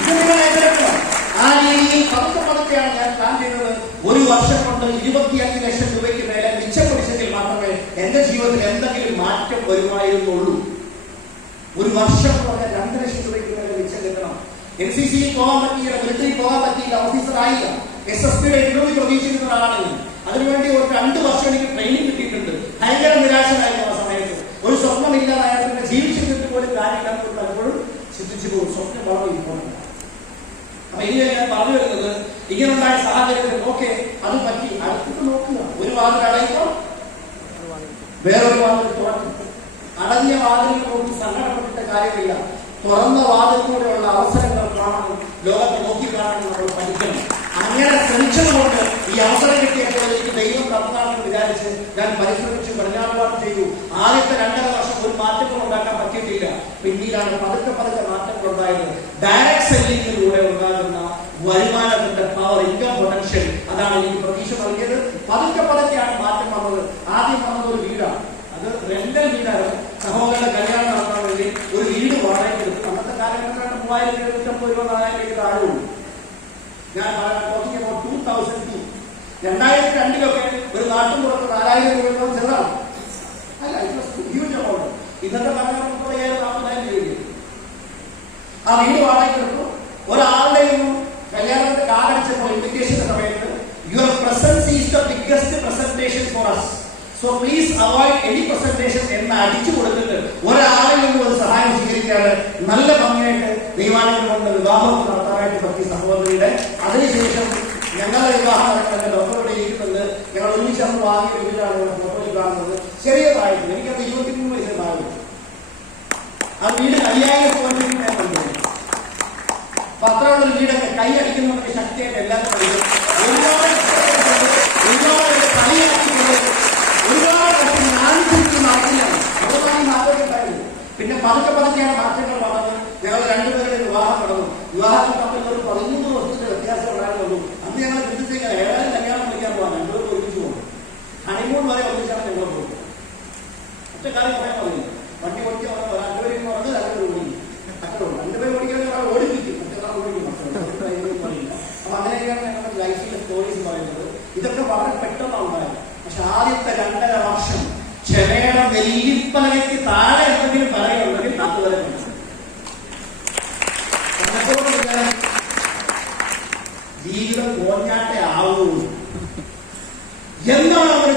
ഇത് നിങ്ങൾ ഏറ്റെടുക്കണം. ആ രീതിയിൽ പതുക്കെയാണ് ഞാൻ പ്ലാൻ ചെയ്യുന്നത്. 1 വർഷം കൊണ്ട് 25 ലക്ഷം രൂപയ്ക്ക് മേലെ മിച്ചം പിടിച്ചെങ്കിൽ മാത്രമേ എന്റെ ജീവിതത്തിൽ എന്തെങ്കിലും മാറ്റം വരുമായിരുന്നുള്ളൂ. 1 വർഷം കൊണ്ട് 2 ലക്ഷം രൂപയ്ക്ക് മേലെ മിച്ചം കിട്ടണം. NCCയിൽ പോകാൻ പറ്റിയില്ല, മിലിറ്ററി പോകാൻ പറ്റിയില്ല, ഓഫീസർ ആയില്ല. SSPയുടെ ഇന്റർവ്യൂ പ്രതീക്ഷിക്കുന്ന ഒരാളാണ്. അതിനുവേണ്ടി ഒരു 2 വർഷം എനിക്ക് ട്രെയിനിങ് കിട്ടിയിട്ടുണ്ട്. ഭയങ്കര നിരാശനായിരുന്നു ആ സമയത്ത്. ഒരു സ്വപ്നമില്ലാതായ പിന്നെ ജീവിച്ചിരുന്നിട്ട് പോലും കാര്യമില്ലാത്ത പലപ്പോഴും ചിന്തിച്ചു പോകും. സ്വപ്നം വളരെ ഇമ്പോർട്ടൻ്റ്. അപ്പൊ ഇനി ഞാൻ പറഞ്ഞു വരുന്നത്, ഇങ്ങനെയുണ്ടായ സാഹചര്യത്തിൽ ഓക്കെ അത് പറ്റി, അടുത്തിട്ട് നോക്കുക. ഒരു വാതിൽ അടയുമ്പോൾ വേറൊരു വാതിൽ തുറക്കും. അടഞ്ഞ വാതിലിൽ നോക്കി സങ്കടപ്പെട്ടിട്ട കാര്യമില്ല. തുറന്ന വാതിലൂടെയുള്ള അവസരങ്ങൾ കാണണം, ലോകത്തെ നോക്കി കാണണം, നമ്മൾ പഠിക്കണം. അങ്ങനെ ശ്രമിച്ചതുകൊണ്ട് ഈ അവസരം കിട്ടിയപ്പോൾ എനിക്ക് ദൈവം തന്നാണെന്ന് വിചാരിച്ച് ഞാൻ പരിശ്രമിച്ചു, കഠിനാധ്വാനം ചെയ്തു. ആദ്യത്തെ 2.5 വർഷം ഒരു മാറ്റങ്ങൾ ഉണ്ടാക്കാൻ പറ്റിയിട്ടില്ല. പിന്നീടാണ് പതുക്കെ മാറ്റങ്ങൾ ഉണ്ടായത്. ഡയറക്ട് സെല്ലിങ്ങിലൂടെ ഉണ്ടാകുന്ന വരുമാനത്തിന്റെ പവർ, ഇൻകം പൊട്ടൻഷ്യൽ, അതാണ് എനിക്ക് പ്രതീക്ഷ നൽകിയത്. പതുക്കെയാണ് മാറ്റം വന്നത്. ആദ്യം വന്നത് ഒരു വീടാണ്, അത് റെന്റൽ വീടാണ്. സഹോദരന്റെ കല്യാണം നടത്താൻ വേണ്ടി ഒരു വീട് വാടകയ്ക്ക് എടുത്തു. അന്നത്തെ കാലഘട്ടത്തിലാണ് 3750 രൂപ 4000 രൂപയ്ക്ക് താഴെയുള്ളൂ. ഞാൻ 2002 2002 ഒരു നാട്ടും പുറത്ത് 4000 രൂപ ചെറുതാണ്. അല്ല, ഹ്യൂജ് എമൗണ്ട്. ഇന്നത്തെ കാലഘട്ടം 30,000 40,000 രൂപ. ആ വീട് വാടകയ്ക്ക് എടുത്തു. ഒരാളുടെയും കല്യാണത്തിന്റെ കാർഡടിച്ചപ്പോൾ ഇൻവിറ്റേഷന്റെ സമയത്ത് your presence is the biggest presentation for us, so please avoid any presentation എന്ന് അടിച്ചു കൊടുത്തിട്ട് ഒരാളിൽ നിന്നും ഒരു സഹായം സ്വീകരിക്കാതെ നല്ല ഭംഗിയായിട്ട് ദൈവാനുഗ്രഹം കൊണ്ട് വിവാഹം നടത്താനായിട്ട് പറ്റി സഹോദരിയുടെ. അതിനുശേഷം ഞങ്ങളുടെ വിവാഹം നടക്കുന്നത് ഡോക്ടറുടെ ഇരിക്കുന്നത് ഞങ്ങൾ ഒരുമിച്ച് അന്ന് വാങ്ങിയ വീടാണ് ഫോട്ടോയിൽ കാണുന്നത്. ചെറിയതായിട്ട് എനിക്കത് 23 വയസ്സിൽ ഭാഗം. ആ വീട് 5000 ഫോണിൽ ഞാൻ കണ്ടു. അപ്പൊ അത്രയുള്ളൊരു വീടൊക്കെ കൈ അടിക്കുന്നവർക്ക് ശക്തിയായിട്ട് എല്ലാവരും കളിക്കും. ഒരുപാട് കളിയാക്കിയത് ഒരുപാട് മാനസിക മാറ്റങ്ങളാണ്. അതുകൊണ്ടാണ് മാറ്റം ഉണ്ടായത്. പിന്നെ പതുക്കെ പതുക്കെയാണ് മാറ്റങ്ങൾ വന്നത്. ഞങ്ങൾ രണ്ടുപേരുടെ വിവാഹം നടന്നു. വിവാഹത്തിൽ തമ്മിൽ ഒരു 13 വർഷത്തിന്റെ വ്യത്യാസം ഉണ്ടായിരുന്നുള്ളൂ. അന്ന് ഞങ്ങൾ ചിന്തിച്ചെങ്കിൽ ഏതായാലും കല്യാണം വിളിക്കാൻ പോകാൻ രണ്ടുപേരും ഒരുമിച്ച് പോകും. ഹണിമൂൺ വരെ ഒന്നിച്ചാണ് ഞങ്ങൾ പോകും. ഒറ്റ കാര്യം പറയാൻ മതി, വണ്ടി ഓടിക്കാൻ രണ്ടുപേരും പറഞ്ഞ് രണ്ടുപേരും ഓടിക്കും. അത്രയുള്ളൂ. രണ്ടുപേരും ഓടിക്കാൻ ഒരാൾ ഓടിപ്പിക്കും, മറ്റൊരാൾ ഓടിക്കും. അപ്പൊ അങ്ങനെയൊക്കെയാണ് ഞങ്ങളുടെ ലൈഫിലെ സ്റ്റോറീസ് പറയുന്നത്. ഇതൊക്കെ വളരെ പെട്ടെന്ന് ഉണ്ടായത്. പക്ഷെ ആദ്യത്തെ 2.5 വർഷം ക്ഷമയുടെ വെല്ലിപ്പലകയ്ക്ക് താഴെ എന്തെങ്കിലും പറയുന്നുണ്ടെങ്കിൽ അതുവരെ ജീവിതം കോഞ്ഞാട്ടെ ആവൂ എന്നാണ് അവർ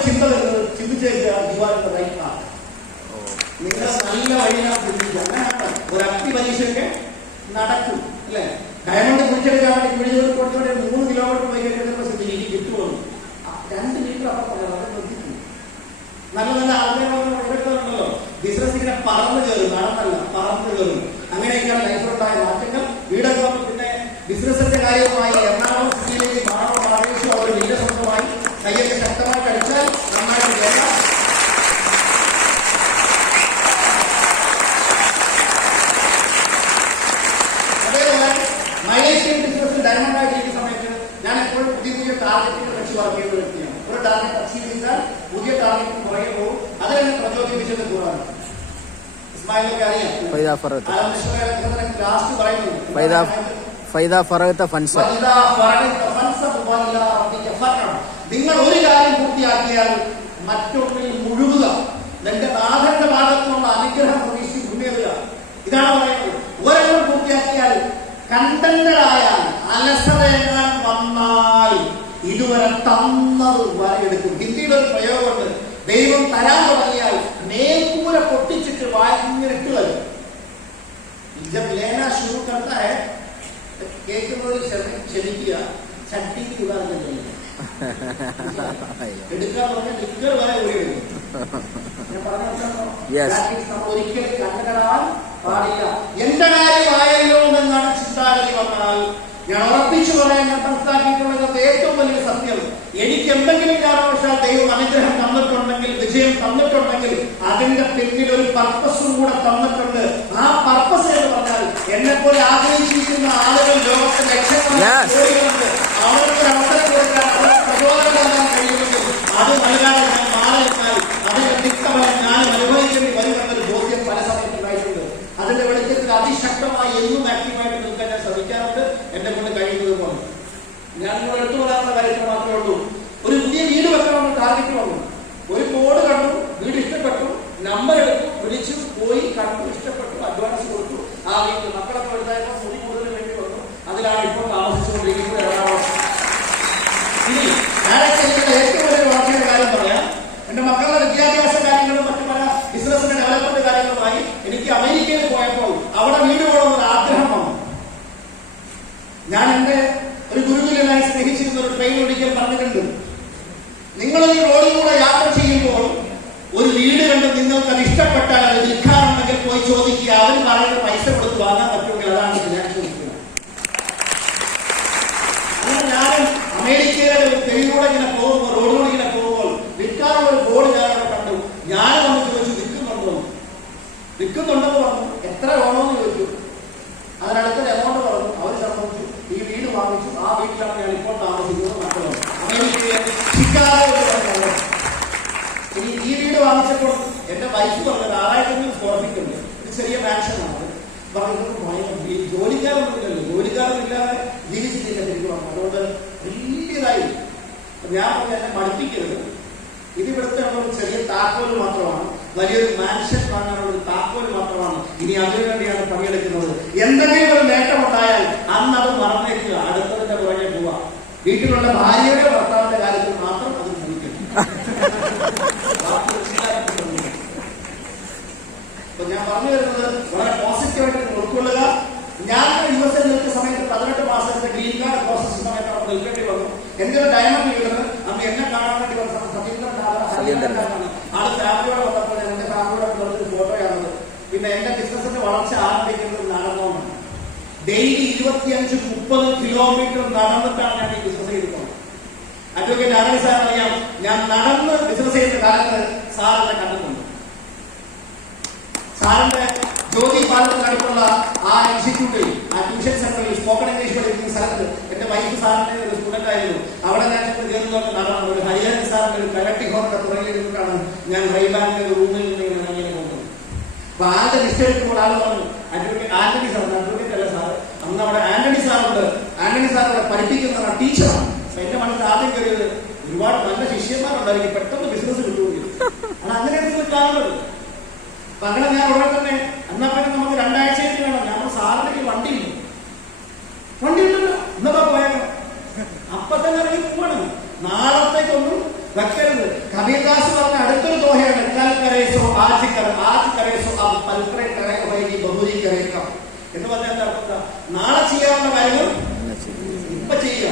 ചിന്തിച്ചേക്കുക. യുവാക്കളുടെ റൈറ്റാണ് നിങ്ങൾ നല്ല വഴിയാണ് ചിന്തിക്കുക. അങ്ങനെയാണ് ഒരു അഗ്നി പരീക്ഷയൊക്കെ നടക്കും അല്ലെ. ഡയമണ്ട് കുഴിച്ചെടുക്കാൻ വേണ്ടി കുഴിച്ചോട് കൊടുത്തോടെ 3 കിലോമീറ്റർ പോയി കഴിഞ്ഞപ്പോൾ എനിക്ക് കിട്ടുമോ 2 മീറ്റർ അപ്പം ശ്രദ്ധിക്കുന്നു. നല്ല നല്ല ആൾക്കാരുണ്ടല്ലോ ബിസിനസ് ഇങ്ങനെ പറന്നു കയറും, നടന്നല്ല പറന്നു കയറും. അങ്ങനെയൊക്കെയാണ് ലൈഫിലുണ്ടായ മാറ്റങ്ങൾ. വീടൊക്കെ പിന്നെ ബിസിനസിന്റെ കാര്യവുമായി എറണാകുളം സിറ്റിയിലേക്ക് മാറണം ആവേശം അവർ വീട് സ്വന്തമായി കയ്യൊക്കെ ശക്തമായി കഴിച്ചാൽ നന്നായിട്ട് കേൾക്കാം. അതേപോലെ മലേഷ്യൻ ബിസിനസ്സിൽ ഡയമണ്ട് ആയിട്ടിരിക്കുന്ന സമയത്ത് ഞാൻ എപ്പോഴും പുതിയ ടാർഗറ്റിനെ വെച്ച് വർക്ക് ചെയ്യുന്ന വ്യക്തിയാണ്. ഒരു ടാർഗറ്റ് അച്ചീവ് ചെയ്താൽ പുതിയ ടാർഗറ്റ് പുറകെ പോകും. അതിനെ പ്രചോദിപ്പിച്ചത് കൂടാണ്. ഇസ്മായിലൊക്കെ അറിയാം. ലാസ്റ്റ് പറയുന്നത് നിങ്ങൾ ഒരു കാര്യം പൂർത്തിയാക്കിയാൽ മറ്റൊന്നിൽ മുഴുകുക, നിന്റെ നാഥന്റെ ഭാഗത്തുള്ള അനുഗ്രഹം പ്രതീക്ഷിച്ച് മുന്നേറുക. ഇതാണ് പറയുന്നത്. ഒരെണ്ണം പൂർത്തിയാക്കിയാൽ കണ്ടന്റഡായാൽ അലസതയെങ്ങാൻ വന്നാൽ ഇതുവരെ തന്നത് വരെയെടുക്കും. ഹിന്ദിയുടെ ഒരു പ്രയോഗമുണ്ട്, ദൈവം തരാൻ തുടങ്ങിയാൽ മേൽക്കൂര പൊട്ടിച്ചിട്ട് വായിങ്ങിട്ട് വരും. ജബ് ലേന ശുരു കർത്താ ഹൈ കേൾക്കുന്നതിൽ ക്ഷമിക്കുക, ചട്ടിക്ക് ഉദാഹരണം ചെയ്യുക. എടുക്കാൻ പറഞ്ഞാൽ ലിക്കർ വരെ ഉപയോഗിക്കും. ഞാൻ പറഞ്ഞോ, ഒരിക്കലും കണ്ണുകളാൻ പാടില്ല. എന്റെ കാര്യമായല്ലോ എന്നാണ് ചിന്താഗതി വന്നാൽ ഞാൻ ഉറപ്പിച്ചു പറയാൻ ഞാൻ മനസ്സിലാക്കിയിട്ടുള്ളത് ഏറ്റവും വലിയ സത്യം, എനിക്ക് എന്തെങ്കിലും കാരണവശാൽ ദൈവം അനുഗ്രഹം തന്നിട്ടുണ്ടെങ്കിൽ, വിജയം തന്നിട്ടുണ്ടെങ്കിൽ അതിന്റെ പിന്നിൽ ഒരു പർപ്പസും കൂടെ തന്നിട്ടുണ്ട്. ആ പർപ്പസ് എന്ന് പറഞ്ഞാൽ എന്നെപ്പോലെ ആഗ്രഹിച്ചിരിക്കുന്ന ആളുകൾ ലോകത്തെ ലക്ഷങ്ങളുണ്ട്. അവർക്ക് അവസരം കൊടുക്കാൻ, അവർക്ക് പ്രചോദനം നൽകാൻ കഴിയുമെങ്കിൽ അത് നൽകാതെ ഞാൻ മാറിയെന്നാൽ അതിന്റെ തിക്തഫലം ഞാൻ അനുഭവിക്കേണ്ടി വരുമെന്നൊരു ബോധ്യം പല സമയത്തുണ്ടായിട്ടുണ്ട്. അതിന്റെ വെളിച്ചത്തിൽ അതിശക്തമായി എന്നും ആക്റ്റീവായിട്ട് നിൽക്കാൻ ഞാൻ ശ്രമിക്കാറുണ്ട്. എന്നെ കൊണ്ട് കഴിയുന്നത് പോലെ ഞാൻ നിങ്ങൾ എടുത്തു പറയാനുള്ള കാര്യത്തിൽ മാത്രമേ ഉള്ളൂ. ഒരു പുതിയ വീട് വെക്കണമെന്ന് ടാർഗറ്റ് വന്നു. ഒരു ബോർഡ് കണ്ടു, വീട് ഇഷ്ടപ്പെട്ടു, നമ്പർ എടുത്തു, വിളിച്ചു, പോയി കണ്ടു, ഇഷ്ടപ്പെട്ടു, അഡ്വാൻസ് കൊടുത്തു. ആ വീട്ടിൽ മക്കളൊക്കെ വലുതായപ്പോൾ മുടി കൂടുതൽ വേണ്ടി വന്നു. അതിലാണ് ഇപ്പോൾ താമസിച്ചുകൊണ്ടിരിക്കുന്നത് എറണാകുളം. ഇനി ഞാനൊക്കെ എനിക്ക് ഏറ്റവും വലിയ വളർച്ചയുടെ കാര്യം പറയാം. എന്റെ മക്കളുടെ വിദ്യാഭ്യാസ കാര്യങ്ങളും മറ്റു പല ബിസിനസിന്റെ ഡെവലപ്മെന്റ് കാര്യങ്ങളുമായി എനിക്ക് അമേരിക്കയിൽ പോയപ്പോൾ അവിടെ വീട് വേണമെന്നൊരു ആഗ്രഹം വന്നു. ഞാൻ എന്റെ ഒരു ഗുരുകുലനായി സ്നേഹിച്ചിരുന്ന ഒരു ട്രെയിൻ ഒരിക്കൽ പറഞ്ഞിട്ടുണ്ട്, നിങ്ങളീ റോഡിലൂടെ യാത്ര ചെയ്യുമ്പോൾ ഒരു വീട് കണ്ട് നിങ്ങൾക്ക് അത് ഇഷ്ടപ്പെട്ടാൽ അത് വിൽക്കാറുണ്ടെങ്കിൽ പോയി ചോദിക്കുക, അവർ പറയുന്ന പൈസ കൊടുത്ത് വാങ്ങാൻ പറ്റുമെങ്കിൽ അതാണ് ഞാൻ ചോദിക്കുന്നത്. അങ്ങനെ ഞാൻ അമേരിക്കയിലെ ഒരു തെരുവിലൂടെ ഇങ്ങനെ പോകുമ്പോൾ, റോഡിലൂടെ ഇങ്ങനെ പോകുമ്പോൾ വിൽക്കാനുള്ള ഒരു ബോർഡ് ഞാൻ അവിടെ കണ്ടു. ഞാൻ വന്ന് ചോദിച്ചു, വിൽക്കുന്നുണ്ടെന്ന് പറഞ്ഞു. എത്ര വേണമെന്ന് ചോദിച്ചു. അതിനടുത്തൊരു എമൗണ്ട് പറഞ്ഞു. അവർ സംബന്ധിച്ചു ഈ വീട് വാങ്ങിച്ചു. ആ വീട്ടിലാണ് ഞാൻ ഇപ്പോൾ താമസിക്കുന്നത്. മക്കളും അമേരിക്കയിലെ ഷിക്കാഗോ. ഇനി ഈ വീട് വാങ്ങിച്ചപ്പോൾ എന്റെ വൈഫ് പറഞ്ഞത് 6500 സ്ക്വയർ ഫീറ്റ് ഉണ്ട്, ഒരു ചെറിയ മാൻഷനാണ്. പറഞ്ഞത് ജോലിക്കാരൊന്നുമില്ലല്ലോ, ജോലിക്കാരൊന്നുമില്ലാതെ ജീവിച്ചിട്ടില്ല ശരിക്കും പറഞ്ഞു. അതുകൊണ്ട് വലിയതായി ഞാൻ പറഞ്ഞ എന്നെ പഠിപ്പിക്കരുത്. ഇതിവിടുത്തെ ഒരു ചെറിയ താക്കോല് മാത്രമാണ്, വലിയൊരു മാൻഷൻ വാങ്ങാനുള്ള ഒരു താക്കോല് മാത്രമാണ്. ഇനി അതിനുവേണ്ടിയാണ് പണിയെടുക്കുന്നത്. എന്തെങ്കിലും ഒരു വീട്ടിലുള്ള ഭാര്യയുടെ ഭർത്താവിന്റെ കാര്യത്തിൽ മാത്രം അത് ശ്രമിക്കും. അപ്പൊ ഞാൻ പറഞ്ഞു വരുന്നത് വളരെ പോസിറ്റീവായിട്ട് ഉൾക്കൊള്ളുക. ഞാൻ USA നിൽക്കുന്ന സമയത്ത് 18 മാസത്തെ ഗ്രീൻ കാർഡ് പ്രോസസ് സമയത്ത് അവിടെ നിൽക്കേണ്ടി വന്നു. എന്റെ ഒരു ഡയമണ്ട് വീടുന്നത് അന്ന് എന്നെ കാണാൻ വേണ്ടി വന്ന സതീന്ദ്രനാണ്. ആള് ഫാമിലിയോടെ വന്നപ്പോൾ എന്റെ ഫാമിലിയോടെ ഒരു ഫോട്ടോയാണത്. പിന്നെ എന്റെ ബിസിനസിന്റെ വളർച്ച ആരംഭിക്കുന്നത് നടന്നുകൊണ്ടാണ്. ഡെയിലി 25-30 കിലോമീറ്റർ നടന്നിട്ടാണ് ഞാൻ ഈ ബിസിനസ് ചെയ്തിട്ടുള്ളത്. അഡ്വക്കേറ്റ് ആനണി സാർ അറിയാം, ഞാൻ നടന്ന് ബിസിനസ് ചെയ്യുന്ന കാലത്ത് സാറിനെ കണ്ടിട്ടുണ്ട്. സാറിന്റെ ജ്യോതി പാലത്തിനടുത്തുള്ള ആ ഇൻസ്റ്റിറ്റ്യൂട്ടിൽ, ആ ട്യൂഷൻ സെന്ററിൽ സ്പോക്കൺ ഇംഗ്ലീഷ് പഠിക്കുന്ന സ്ഥലത്ത് എന്റെ വൈഫ് സാറിന്റെ ഒരു സ്റ്റുഡന്റ് ആയിരുന്നു. അവിടെ ഞാൻ കയറുന്നതൊക്കെ നടന്നു. ഒരു ഹരിഹരൻ സാറിന്റെ ഒരു കലക്ടി ഹോറിന്റെ പുറകിൽ ഇരുന്നിട്ടാണ് ഞാൻ ഹൈബാങ്കിന്റെ ഒരു റൂമിൽ നിന്ന് ഇങ്ങനെ പോകുന്നത്. അപ്പൊ ആദ്യ നിശ്ചയിക്കുമ്പോൾ ആൾ പറഞ്ഞു, അഡ്വക്കേറ്റ് ആന്റണി സാർ, അഡ്വക്കേറ്റ് അല്ല സാർ, അന്ന് അവിടെ ആന്റണി സാറുണ്ട്. ആന്റണി സാർ അവിടെ പഠിപ്പിക്കുന്ന ടീച്ചറാണ്. അപ്പൊ എന്റെ മനസ്സിൽ ആദ്യം കയറിയത് ഒരുപാട് നല്ല ശിഷ്യന്മാരുണ്ടായിരിക്കും, പെട്ടെന്ന് ബിസിനസ് കിട്ടുകയും അത് അങ്ങനെയാണ് കാണുന്നത്. അപ്പൊ അങ്ങനെ ഞാൻ ഉടനെ തന്നെ എന്നാ പിന്നെ നമുക്ക് 2 ആഴ്ചയായിട്ട് വേണം. ഞാൻ സാറിലേക്ക് വണ്ടിയില്ല, വണ്ടി ഉണ്ടല്ലോ, എന്നതാ പോയേക്കാം. അപ്പൊ തന്നെ ഇറങ്ങി പോവാണ്. നാളത്തേക്കൊന്നും വെക്കരുത്. കബീർദാസ് പറഞ്ഞ അടുത്തൊരു ദോഹയാണ്, കരേസോ ആജ് അത് പൽക്കരെ കരയി ബഹുരി കരയിക്കാം എന്ന് പറഞ്ഞാൽ അർത്ഥം നാളെ ചെയ്യാവുന്ന കാര്യങ്ങൾ ഇപ്പൊ ചെയ്യുക,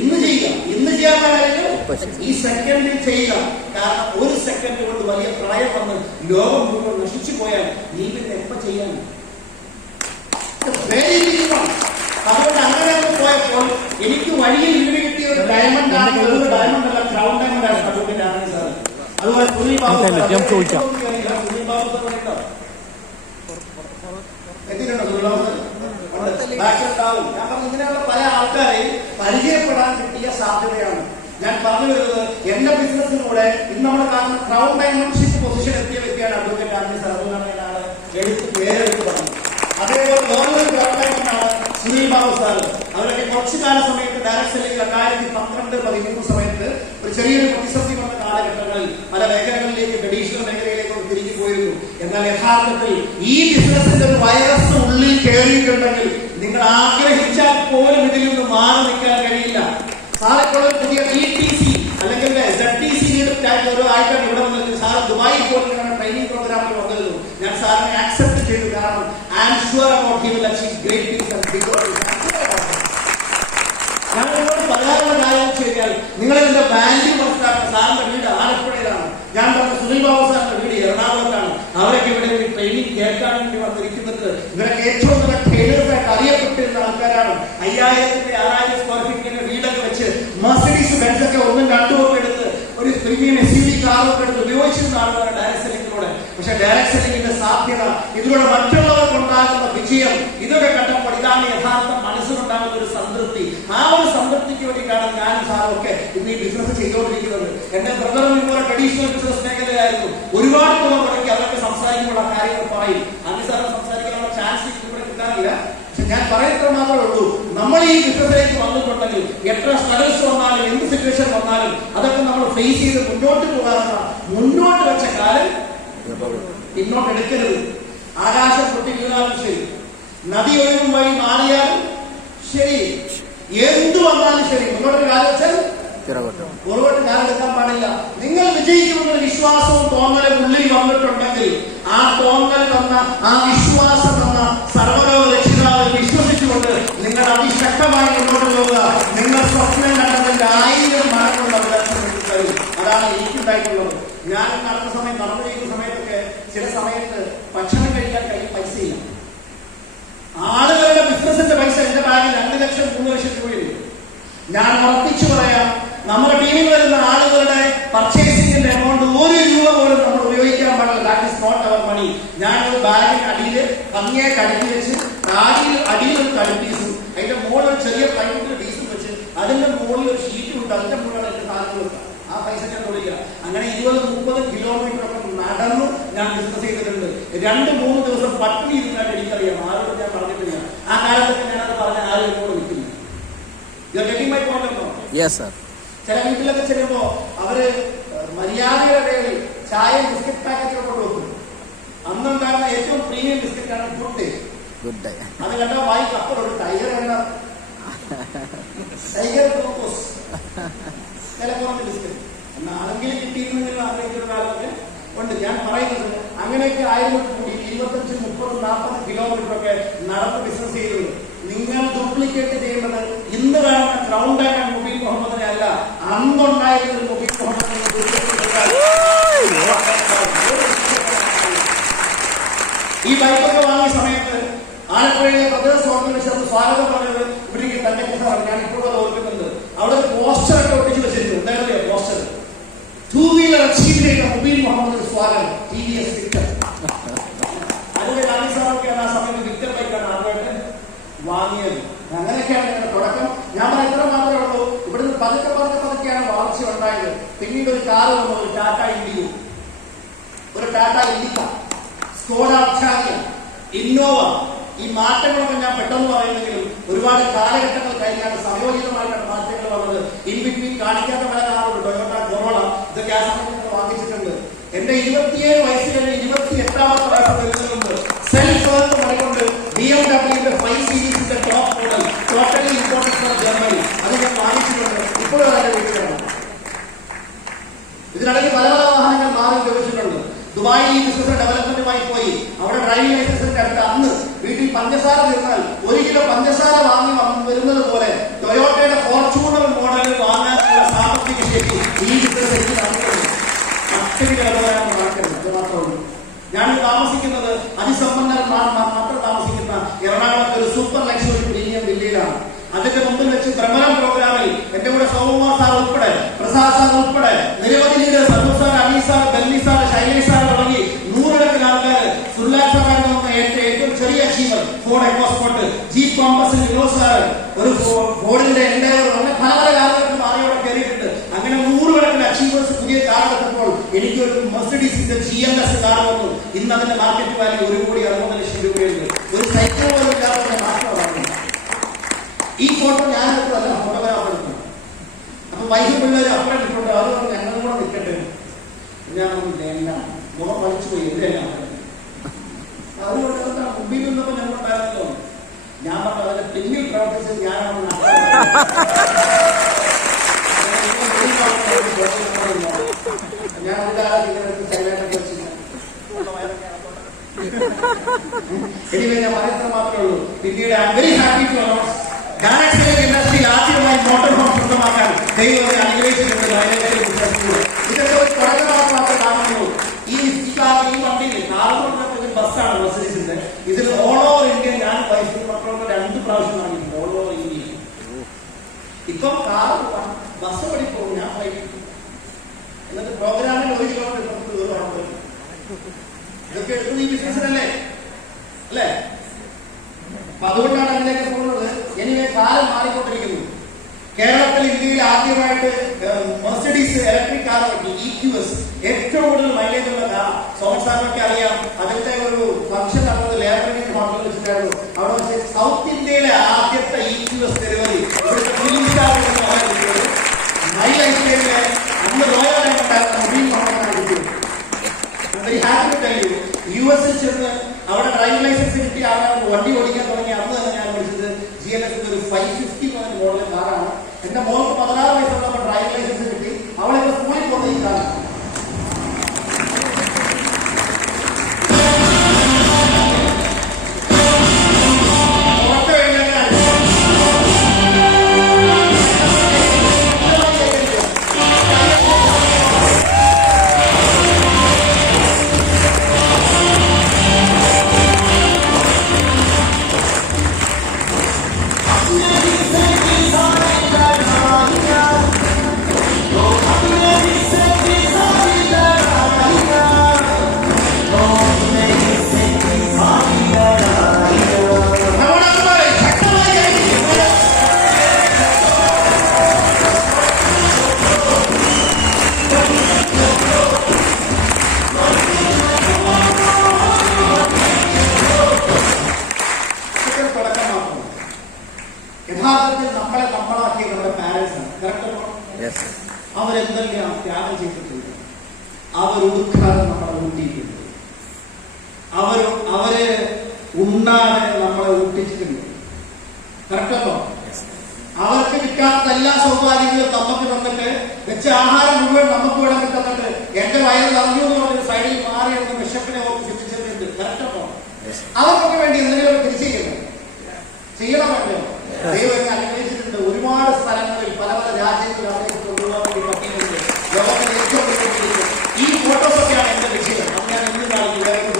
ഇന്ന് ചെയ്യുക, ഇന്ന് ചെയ്യാവുന്ന കാര്യങ്ങൾ ഈ സെക്കൻഡിൽ ചെയ്യുക. കാരണം ഒരു സെക്കൻഡ് കൊണ്ട് വലിയ പ്രളയം വന്ന് ലോകം മുഴുവൻ നശിച്ചു പോയാൽ നീ പിന്നെ എപ്പ ചെയ്യാൻ? അതുകൊണ്ട് അങ്ങനെ പോയപ്പോൾ എനിക്ക് വഴിയിൽ വീട് കിട്ടിയ ഒരു ഡയമണ്ട് ആണ്. ഡയമണ്ട് അല്ല, ക്രൗൺ ഡയമണ്ട് ആണ് അഡ്വക്കേറ്റ് ആനണി സാർ. അതുപോലെ സുനിൽ ബാബു ഉണ്ടാവും. ഞാൻ പറഞ്ഞു ഇങ്ങനെയുള്ള പല ആൾക്കാരെയും പരിചയപ്പെടാൻ കിട്ടിയ സാധ്യതയാണ് ഞാൻ പറഞ്ഞു വരുന്നത്. എന്റെ ബിസിനസ്സിലൂടെ ഇന്ന് നമ്മൾ കാണുന്ന ക്രൗൺ ഡയമെൻഷിപ്പ് പൊസിഷൻ എത്തിയ വ്യക്തിയാണ് അഡ്വക്കേറ്റ് ആനണി സാർ. അതുകൊണ്ടാണ് പേരെടുത്ത് പറഞ്ഞത്. അതേപോലെ വേറൊരു ക്രൗൺ ഡയമണ്ടാണ് സുനിൽ ബാബു സാർ. അവരൊക്കെ കുറച്ചു കാല സമയത്ത് ഡയറക്ട് സെല്ലിംഗ് 2012-13 സമയത്ത് ഒരു ചെറിയൊരു പ്രതിസന്ധി വന്ന കാലഘട്ടങ്ങളിൽ പല മേഖലകളിലേക്ക്, ട്രഡീഷണൽ മേഖലയിലേക്ക് തിരികെ പോയിരുന്നു. എന്നാൽ യഥാർത്ഥത്തിൽ ഈ ബിസിനസിന്റെ ഒരു വൈറസ് ഉള്ളിൽ കയറിയിട്ടുണ്ടെങ്കിൽ നിങ്ങൾ ആഗ്രഹിച്ചാൽ പോലും ഇതിൽ നിന്ന് മാറി നിൽക്കാൻ കഴിയില്ല. സാറെപ്പോൾ പുതിയ ETC അല്ലെങ്കിൽ ZTC ഒരു ആയിട്ടാണ് ഇവിടെ വന്നത്. സാർ ദുബായിൽ പോലും ട്രെയിനിങ് പ്രോഗ്രാമിൽ വന്നിരുന്നു. ഞാൻ സാറിനെ ആക്സെപ്റ്റ് ചെയ്തു. കാരണം I am sure about he will achieve great things and big things. ഞാൻ നിങ്ങളോട് പറയാനുള്ള കാര്യം വെച്ച് കഴിഞ്ഞാൽ നിങ്ങൾ ഇതിന്റെ വാല്യൂ മനസ്സിലാക്കണം. സാറിന്റെ വീട് ആലപ്പുഴയിലാണ്. ഞാൻ പറഞ്ഞ സുനിൽ ബാബു സാറിന്റെ വീട് എറണാകുളത്താണ്. അവരൊക്കെ ഇവിടെ ട്രെയിനിങ് കേൾക്കാൻ വേണ്ടി വന്നിരിക്കുന്നത്. ഇവരൊക്കെ ഏറ്റവും നല്ല ട്രെയിനേഴ്സായിട്ട് അറിയപ്പെട്ടിരുന്ന ആൾക്കാരാണ്. 5000-6000 സ്ക്വയർ ഫീറ്റിന്റെ വീടൊക്കെ വെച്ച് മെർസിഡീസ് ബെൻസ് ഒക്കെ 1-2 ഒക്കെ എടുത്ത് ഒരു പ്രീമിയം SUV കാറൊക്കെ എടുത്ത് ഉപയോഗിച്ചിരുന്ന ആളുകളാണ് ഡയറക്ട് സെല്ലിങ്ങിലൂടെ. പക്ഷെ ഡയറക്ട് സെല്ലിങ്ങിന്റെ സാധ്യത, ഇതിലൂടെ മറ്റുള്ളവർക്ക് ഉണ്ടാകുന്ന വിജയം, ഇതൊക്കെ കണ്ടപ്പോൾ ഇതാണ് യഥാർത്ഥ മനസ്സിലുണ്ടാകുന്ന ഒരു സംതൃപ്തി. ആ ഒരു സംതൃപ്തിക്ക് വേണ്ടിയിട്ടാണ് ഞാനും സാറും ഒക്കെ ഇന്ന് ഈ ബിസിനസ് ചെയ്തുകൊണ്ടിരിക്കുന്നത്. എന്റെ ബ്രദറും ഇതുപോലെ ട്രഡീഷണൽ ബിസിനസ് മേഖലയായിരുന്നു. ഒരുപാട് തുക മുടക്കി അവരൊക്കെ സംസാരിക്കുമ്പോൾ ആ കാര്യങ്ങൾ പറയും. അന്ന് സാറ് സംസാരിക്കാനുള്ള ചാൻസ് ഇവിടെ കിട്ടാറില്ല. പക്ഷെ ഞാൻ പറയുന്നത് മാത്രമേ ഉള്ളൂ, നമ്മൾ ഈ ബിസിനസ്സിലേക്ക് വന്നിട്ടുണ്ടെങ്കിൽ എത്ര സ്ട്രഗിൾസ് വന്നാലും, എന്ത് സിറ്റുവേഷൻ വന്നാലും അതൊക്കെ നമ്മൾ ഫേസ് ചെയ്ത് മുന്നോട്ട് പോകാറുള്ള മുന്നോട്ട് വെച്ച കാലം പിന്നോട്ട് എടുക്കരുത്. ആകാശം പൊട്ടി വീണാലും ശരി, നദി ഒഴുകും വഴി മാറിയാലും ശരി, എന്തു വന്നാലും ശരി, മുന്നോട്ട് കാലം വെച്ചാൽ പുറകോട്ട് കാലെടുക്കാൻ പാടില്ല. നിങ്ങൾ വിജയിക്കുമെന്നൊരു വിശ്വാസവും തോന്നലും ഉള്ളിൽ വന്നിട്ടുണ്ടെങ്കിൽ ആ തോന്നൽ തന്ന, ആ വിശ്വാസം തന്ന സർവ്വലോക രക്ഷിതാവിൽ വിശ്വസിച്ചുകൊണ്ട് നിങ്ങൾ അതിശക്തമായി മുന്നോട്ട് പോകുക. നിങ്ങൾ സ്വപ്നം കണ്ടതിന്റെ 1000 മടങ്ങുള്ള തരും. അതാണ് എനിക്കുണ്ടായിട്ടുള്ളത്. ഞാൻ നടന്ന സമയത്തൊക്കെ ചില സമയത്ത് ഭക്ഷണം കഴിക്കാൻ പൈസയില്ല. ആളുകളുടെ ബിസിനസിന്റെ പൈസ എന്റെ ബാഗിൽ 2 ലക്ഷം 3 ലക്ഷം രൂപയുണ്ട്. ഞാൻ ഉറപ്പിച്ചു പറയാം, നമ്മുടെ ടീമിൽ വരുന്ന ആളുകളുടെ പർച്ചേസിംഗിന്റെ എമൗണ്ട് 1 രൂപ പോലും നമ്മൾ ഉപയോഗിക്കാൻ പാടില്ല. ദാറ്റ് ഈസ് നോട്ട് അവർ മണി. ഞാൻ ഒരു ബാഗിന് അടിയിൽ ഭംഗിയായിട്ട് അടുക്കി വെച്ച് അടിയിൽ ഒരു കടുപ്പീസും അതിന്റെ മുകളിൽ ഒരു ചെറിയ പ്ലൈവുഡ് പീസും വെച്ച് അതിന്റെ മുകളിൽ ഒരു ഷീറ്റും ഉണ്ട്. അതിന്റെ മുകളിൽ എന്റെ സാധനം വെക്കാം. ആ പൈസ ഞാൻ കൊടുക്കുക. അങ്ങനെ 20-30 കിലോമീറ്റർ ഒക്കെ നടന്നു ഞാൻ ബിസിനസ് ചെയ്തിട്ടുണ്ട്. 2-3 ദിവസം പട്ടിണി ഇരുന്നായിട്ട് എനിക്കറിയാം. ആരോട് ഞാൻ പറഞ്ഞിട്ടില്ല. ആ കാലത്തൊക്കെ ഞാനത് പറഞ്ഞ ആരും എന്നോട് നിൽക്കില്ല. ചില വീട്ടിലൊക്കെ ചെല്ലുമ്പോ അവര് മര്യാദയുടെ പേരിൽ ചായ ബിസ്ക്കറ്റ് പാക്കറ്റൊക്കെ കൊണ്ടുവെക്കും. അന്നുണ്ടാകുന്ന ഏറ്റവും പ്രീമിയം ബിസ്ക്കറ്റാണ് ഗുഡ് ഡേ. അത് കണ്ടാൽ വായിക്ക് അപ്പുറം ഒരു ടൈഗർ കണ്ട ടൈഗർ ഗ്ലൂക്കോസ് ചിലപ്പോൾ ബിസ്ക്കറ്റ് എന്നാണെങ്കിലും കിട്ടിയിരുന്നെങ്കിലും ആഗ്രഹിക്കുന്ന കാലമൊക്കെ ഉണ്ട്. ഞാൻ പറയുന്നത് അങ്ങനെയൊക്കെ ആയിരുന്നു കൂടി 25, 30, 40 കിലോമീറ്റർ ഒക്കെ നടന്ന് ബിസിനസ് ചെയ്തത്. നിങ്ങൾ ഡ്യൂപ്ലിക്കേറ്റ് ചെയ്യേണ്ടത് ഇന്ന് കാണുന്ന ക്രൗണ്ട് ആക്കാൻ മുബീൻ മുഹമ്മദിനെ അല്ല, അന്നുണ്ടായിരുന്ന മുബീൻ മുഹമ്മദിനെ. ഈ ബൈക്കൊക്കെ വാങ്ങിയ സമയത്ത് ആലപ്പുഴയിലെ പ്രദേശ ഓർഗനൈസേഷൻ സ്വാഗതം പറഞ്ഞത് ഇവിടേക്ക് തന്നെ കുറിച്ചാണ്. ഞാൻ ഇപ്പോഴും അത് ഓർക്കുന്നുണ്ട്. അവിടെ ഒരു പോസ്റ്റർ ഒക്കെ ഒട്ടിച്ച് വെച്ചിരുന്നു. എന്തായിരുന്നു പോസ്റ്റർ? 2 വീലർ അച്ചീവിലേക്ക് മുബീൻ മുഹമ്മദിന് സ്വാഗതം, TVS വിക്ടർ. അതിന്റെ കാണിസാറൊക്കെയാണ് ആ സമയത്ത് വിക്ടർ ബൈക്കാണ് ആദ്യമായിട്ട് വാങ്ങിയത്. അങ്ങനെയൊക്കെയാണ് ഞങ്ങളുടെ തുടക്കം. ഞാൻ പറഞ്ഞ ഇത്ര മാത്രമേ ഉള്ളൂ. ഇവിടുന്ന് പതുക്കെയാണ് വളർച്ച ഉണ്ടായത്. പിന്നീട് ഒരു കാറ് വന്നു, ഒരു ടാറ്റ ഇൻഡിഗോ, ഒരു Tata Indica, Skoda Octavia, Innova. ഈ മാറ്റങ്ങളൊക്കെ ഞാൻ പെട്ടെന്ന് പറയുന്നെങ്കിലും ഒരുപാട് കാലഘട്ടങ്ങൾ കഴിഞ്ഞാണ് സംയോജിതമായിട്ടാണ് മാറ്റങ്ങൾ വന്നത്. ഇൻ ബിറ്റ്വീൻ കാണിക്കാത്ത പല കാറുണ്ട്. ടൊയോട്ട കൊറോള ഇതൊക്കെ ആ സമയത്ത് വാങ്ങിച്ചിട്ടുണ്ട്. എന്റെ 27 വയസ്സിൽ 28ാമത്തെ വയസ്സ് വരുന്നുണ്ട്. സെൽഫ് വർക്ക് മറികൊണ്ട് BMW 5 സീരീസിന്റെ top model totally imported from Germany അത് ഞാൻ വാങ്ങിച്ചിട്ടുണ്ട്. ഇപ്പോഴും അതിന്റെ വീട്ടിലാണ്. ഇതിനിടയ്ക്ക് പല വാഹനങ്ങൾ മാറി ഉപയോഗിച്ചിട്ടുണ്ട്. ദുബായിൽ ഈ ബിസിനസ് ഡെവലപ്മെന്റുമായി പോയി. അവിടെ ഡ്രൈവിംഗ് ലൈസൻസിന്റെ അടുത്ത് അന്ന് വീട്ടിൽ പഞ്ചസാര തീർന്നാൽ 1 കിലോ പഞ്ചസാര വാങ്ങി വരുന്നത് പോലെ ടൊയോട്ടയുടെ ഫോർച്യൂണർ മോഡൽ വാങ്ങാനുള്ള സാമ്പത്തിക ശേഷി ഈ ബിസിനസ് എനിക്ക് നടത്തുന്നത്. മറ്റൊരു നടക്കരുത്. അത് മാത്രമേ. ഞാൻ താമസിക്കുന്നത് അതിസമ്പന്നർ മാത്രം താമസിക്കുന്ന എറണാകുളത്ത് ഒരു സൂപ്പർ ലക്ഷറി പ്രീമിയം വില്ലയിലാണ്. അതിന്റെ മുമ്പിൽ വെച്ച് ഭ്രമണം പ്രോഗ്രാമിൽ എന്റെ കൂടെ സോമകുമാർ സാർ ഉൾപ്പെടെ, പ്രസാദ് സാർ ഉൾപ്പെടെ നിരവധി leaders, Santhosh sir, Anees sir, Belli sir, Shailesh sir തുടങ്ങി 100കണക്കിന് ആൾക്കാർ, സുല്ലാഖ് സാറാണ് ഏറ്റവും ചെറിയ അച്ചീവർ, ഫോർഡ് എക്കോസ്പോർട്ട്, ജീപ്പ് കോമ്പസിൽ വിനോദ് സാർ, ഒരു ഫോർഡിന്റെ എൻഡയർ, അങ്ങനെ പല പല കാറുകൾക്ക് മാറിയോടെ കയറിയിട്ടുണ്ട്. അങ്ങനെ 100കണക്കിന് അച്ചീവേഴ്സ് പുതിയ കാർ എടുത്തപ്പോൾ എനിക്കൊരു മെർസിഡീസിന്റെ GLS കാർ വന്നു. ഇന്ന് അതിന്റെ മാർക്കറ്റ് വാല്യൂ 1,60,00,000 രൂപയുണ്ട്. ഒരു സൈക്കിൾ പോലും ഇല്ലാതെ മാറ്റമാണ്. ഈ ഫോട്ടോ ഞാൻ എടുത്തതല്ല, ഫോട്ടോഗ്രാഫർ എടുത്തു. അപ്പൊ വൈകി പിള്ളേർ അപ്പുറം ഇട്ടുണ്ട്. അത് പറഞ്ഞു ഞങ്ങളും കൂടെ നിൽക്കട്ടെ. ഞാൻ എല്ലാം മുഖം വലിച്ചു പോയി. എവിടെയല്ല അതുകൊണ്ട് മുമ്പിൽ നിന്നപ്പോ ഞങ്ങളുണ്ടായിരുന്നല്ലോ. ഞാൻ പറഞ്ഞു അതിന്റെ പിന്നിൽ പ്രവർത്തിച്ചത് ഞാനാണ്. ഞാൻ ഒരു കാലത്ത് ഇങ്ങനെ സൈലന്റൊക്കെ വെച്ചില്ല. എനിവേ ഞാൻ പറയുന്നത് മാത്രമേ ഉള്ളൂ. പിന്നീട് I am very happy to announce ഗാലക്സിയിലെ ഇൻഡസ്ട്രി ആദ്യമായി മോട്ടോർ ഹോം സ്വന്തമാക്കാൻ ദൈവത്തെ അനുഗ്രഹിച്ചിട്ടുണ്ട്. ഇതൊക്കെ ഒരു തുടക്കം മാത്രമേ കാണുന്നുള്ളൂ. ഈ വണ്ടിയിൽ കാറുകൊണ്ട് ബസ്സാണ് മെർസിഡീസിന്റെ. ഇതിൽ ഓൾ ഓവർ ഇന്ത്യ ഞാൻ വൈഫ് മക്കളോട് 2 പ്രാവശ്യം വാങ്ങിയിട്ടുണ്ട്. All over India. ഇപ്പം കാർ ബസ് വഴി പോകും, ഞാൻ വൈകിട്ട്. എന്നിട്ട് പ്രോഗ്രാമിൽ 1 കിലോമീറ്റർ ദൂരം. ഇതൊക്കെ എടുക്കുന്നത് ഈ ബിസിനസ്സിനല്ലേ അല്ലേ? അപ്പൊ അതുകൊണ്ടാണ് അതിലേക്ക് പോകുന്നത്. എനിവേ കാലം മാറിക്കൊണ്ടിരിക്കുന്നു. കേരളത്തിൽ ഇന്ത്യയിൽ ആദ്യമായിട്ട് മെർസിഡീസ് ഇലക്ട്രിക് കാർ ഇറക്കി, EQS. ഏറ്റവും കൂടുതൽ മൈലേജ് ഉള്ള കാർ. സോമൻ സാറിനൊക്കെ അറിയാം. അതിന്റെ ഒരു ഫംഗ്ഷൻ നടന്നത് ലേബറിംഗ് ഹോട്ടലിൽ വെച്ചിട്ടായിരുന്നു. അവിടെ വെച്ച് സൗത്ത് ഇന്ത്യയിലെ ആദ്യത്തെ EQS ഡെലിവറി മൈ ലൈഫിലെ അന്ന് റോയലുണ്ടായിരുന്ന മുബീൻ മുഹമ്മദിനാണ് കിട്ടിയത്. Very happy to tell you. US-ൽ ചെന്ന് അവിടെ ഡ്രൈവിംഗ് ലൈസൻസ് കിട്ടിയ ആളാണ് വണ്ടി ഓടിക്കാൻ തുടങ്ങി. അന്ന് തന്നെ ഞാൻ വിളിച്ചത് GLS ഒരു 550 മോഡൽ കാറാണ്. എന്റെ മോൾക്ക് 16 വയസ്സുള്ളപ്പോൾ ഡ്രൈവിംഗ് ലൈസൻസ് കിട്ടി. അവളിപ്പോ സ്കൂളിൽ പോകുന്ന ഈ കാറാണ്. അവരെന്തെല്ലാം ത്യാഗം ചെയ്തിട്ടുണ്ട്. അവരൊടുക്കാതെ നമ്മളെ ഊട്ടിയിട്ടുണ്ട്. അവര് ഉണ്ണാതെ നമ്മളെ ഊട്ടിച്ചിട്ടുണ്ട്. കറക്റ്റോ? അവർ അവർക്ക് കിട്ടാത്ത എല്ലാ സൗഭാഗ്യങ്ങളും നമുക്ക് തന്നിട്ട് വെച്ച ആഹാരം മുഴുവൻ നമുക്ക് വേണമെങ്കിൽ തന്നിട്ട് എന്റെ വയറ് നിറഞ്ഞു എന്ന് പറഞ്ഞ സൈഡിൽ മാറി എന്ന വിശപ്പിനെ ഓർത്ത് ചിന്തിച്ചിട്ടുണ്ട്. കറക്റ്റോ? അവർക്കൊക്കെ വേണ്ടി എന്തെങ്കിലും തിരിച്ചു ചെയ്യണം വേണ്ടോ? ദൈവം എന്നെ അനുഗ്രഹിച്ചിട്ടുണ്ട്. ഒരുപാട് സ്ഥലങ്ങളിൽ പല പല രാജ്യങ്ങളിൽ അവരെ കൊണ്ടുപോകാൻ വേണ്ടി പറ്റിയിട്ടുണ്ട്. ലോകത്തിലെ ഏറ്റവും വലിയ ഈ ഫോട്ടോസൊക്കെയാണ് എന്റെ വിഷയം. ഞാൻ എന്തിനാണ്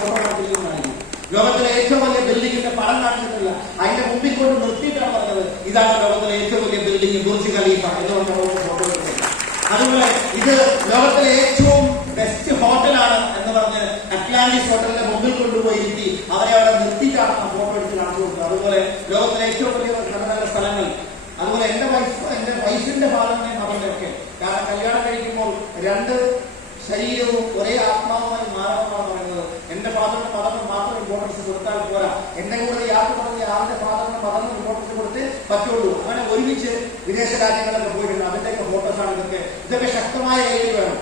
ഫോട്ടോ കാണിച്ചിരിക്കുന്നതായിരിക്കും. ലോകത്തിലെ ഏറ്റവും വലിയ ബിൽഡിങ്ങിന്റെ പണം കാണിച്ചിട്ടില്ല, അതിന്റെ മുമ്പിൽ കൊണ്ട് നിർത്തിയിട്ടാണ് പറഞ്ഞത് ഇതാണ് ലോകത്തിലെ ഏറ്റവും വലിയ ബിൽഡിംഗ് ബുർജ് ഖലീഫ എന്നുകൊണ്ട് ഫോട്ടോ എടുക്കുന്നത്. അതുപോലെ ഇത് ലോകത്തിലെ ഏറ്റവും ബെസ്റ്റ് ഹോട്ടലാണ് എന്ന് പറഞ്ഞ് അറ്റ്ലാന്റിസ് ഹോട്ടലിന്റെ മുമ്പിൽ കൊണ്ടുപോയി ഇരുത്തി അവരെ അവിടെ നിർത്തിയിട്ടാണ് ആ ഫോട്ടോ എടുത്ത് കാണിച്ചു കൊടുത്തത്. അതുപോലെ ലോകത്തിലെ ഏറ്റവും വലിയ നല്ല നല്ല സ്ഥലങ്ങൾ. അതുപോലെ എന്റെ വൈഫിന്റെ ഭാഗങ്ങളെ മകളുടെയൊക്കെ, കാരണം കല്യാണം കഴിക്കുമ്പോൾ രണ്ട് ശരീരവും ഒരേ ആത്മാവുമായി മാറണമെന്നാണ് പറയുന്നത്. എന്റെ ഫാദറിന് മതങ്ങൾ മാത്രം ഇമ്പോർട്ടൻസ് കൊടുത്താൽ പോരാ, എന്റെ കൂടെ യാത്ര പറഞ്ഞ ആളുടെ ഫാദറിന് മതങ്ങൾ ഇമ്പോർട്ടൻസ് കൊടുത്ത് പറ്റുള്ളൂ. അങ്ങനെ ഒരുമിച്ച് വിദേശ രാജ്യങ്ങളിലൊക്കെ പോയിട്ടുണ്ട്. അതിന്റെയൊക്കെ ഫോട്ടോസാണ് ഇതൊക്കെ. ഇതൊക്കെ ശക്തമായ കയ്യിൽ വേണം.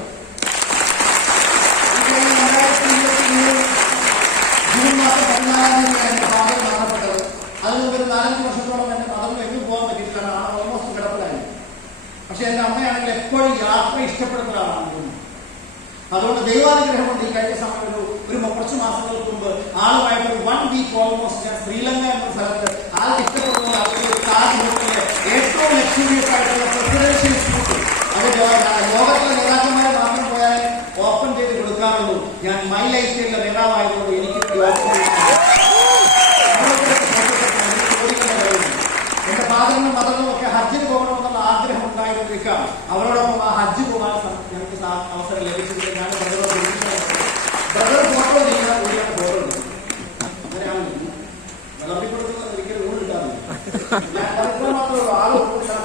ജൂൺ മാസം 14 എന്റെ ഫാദർ മരണപ്പെട്ടത്. അതിന് ഒരു 4-5 വർഷത്തോളം എന്റെ മതങ്ങൾ എങ്ങും പോകാൻ പറ്റിയിട്ടില്ല. ഓൾമോസ്റ്റ് കിടപ്പിലായി. പക്ഷെ എന്റെ അമ്മയാണെങ്കിൽ എപ്പോഴും യാത്ര ഇഷ്ടപ്പെടുന്ന ഒരാളാണ്. അതുകൊണ്ട് ദൈവാനുഗ്രഹം കൊണ്ട് ഈ കഴിഞ്ഞ സമയം ഒരു കുറച്ച് മാസങ്ങൾക്ക് മുമ്പ് ആളുമായിട്ട് 1 വീക്ക് ഓൾമോസ്റ്റ് ഞാൻ ശ്രീലങ്ക എന്ന സ്ഥലത്ത് ആൾക്ക് ഇഷ്ടപ്പെടുന്ന താജ് ഹോട്ടലിലെ ഏറ്റവും ലക്ഷറിയസ് ആയിട്ടുള്ള പ്രസിഡൻഷ്യൽ സ്യൂട്ട് അത് ലോകത്തിലെ നേതാക്കന്മാരെ മാത്രം പോയാൽ ഓപ്പൺ ചെയ്ത് കൊടുക്കാറുള്ളൂ. ഞാൻ മൈ ലൈഫ് സ്റ്റൈലിലെ നേതാവായതുകൊണ്ട് എനിക്ക് എന്റെ ഫാദറിനും മദറിനും ഒക്കെ ഹജ്ജിന് പോകണമെന്നുള്ള ആഗ്രഹം ഉണ്ടായിരുന്നിരിക്കാം. അവരോടൊപ്പം ആ ഹജ്ജ് പോകാൻ ഞങ്ങൾക്ക് അവസരം ലഭിച്ചിട്ടുണ്ട്. ഞാൻ ബ്രദർ ഫോട്ടോ ചെയ്യാൻ കൂടിയാണ് ഫോട്ടോ എടുക്കുന്നത്. അങ്ങനെയാണ് വിളമ്പിക്കൊടുക്കുന്നത്. ഒരിക്കലും ഊണ് കിട്ടാറില്ല. ഞാൻ പലപ്പോഴും മാത്രമേ ആള്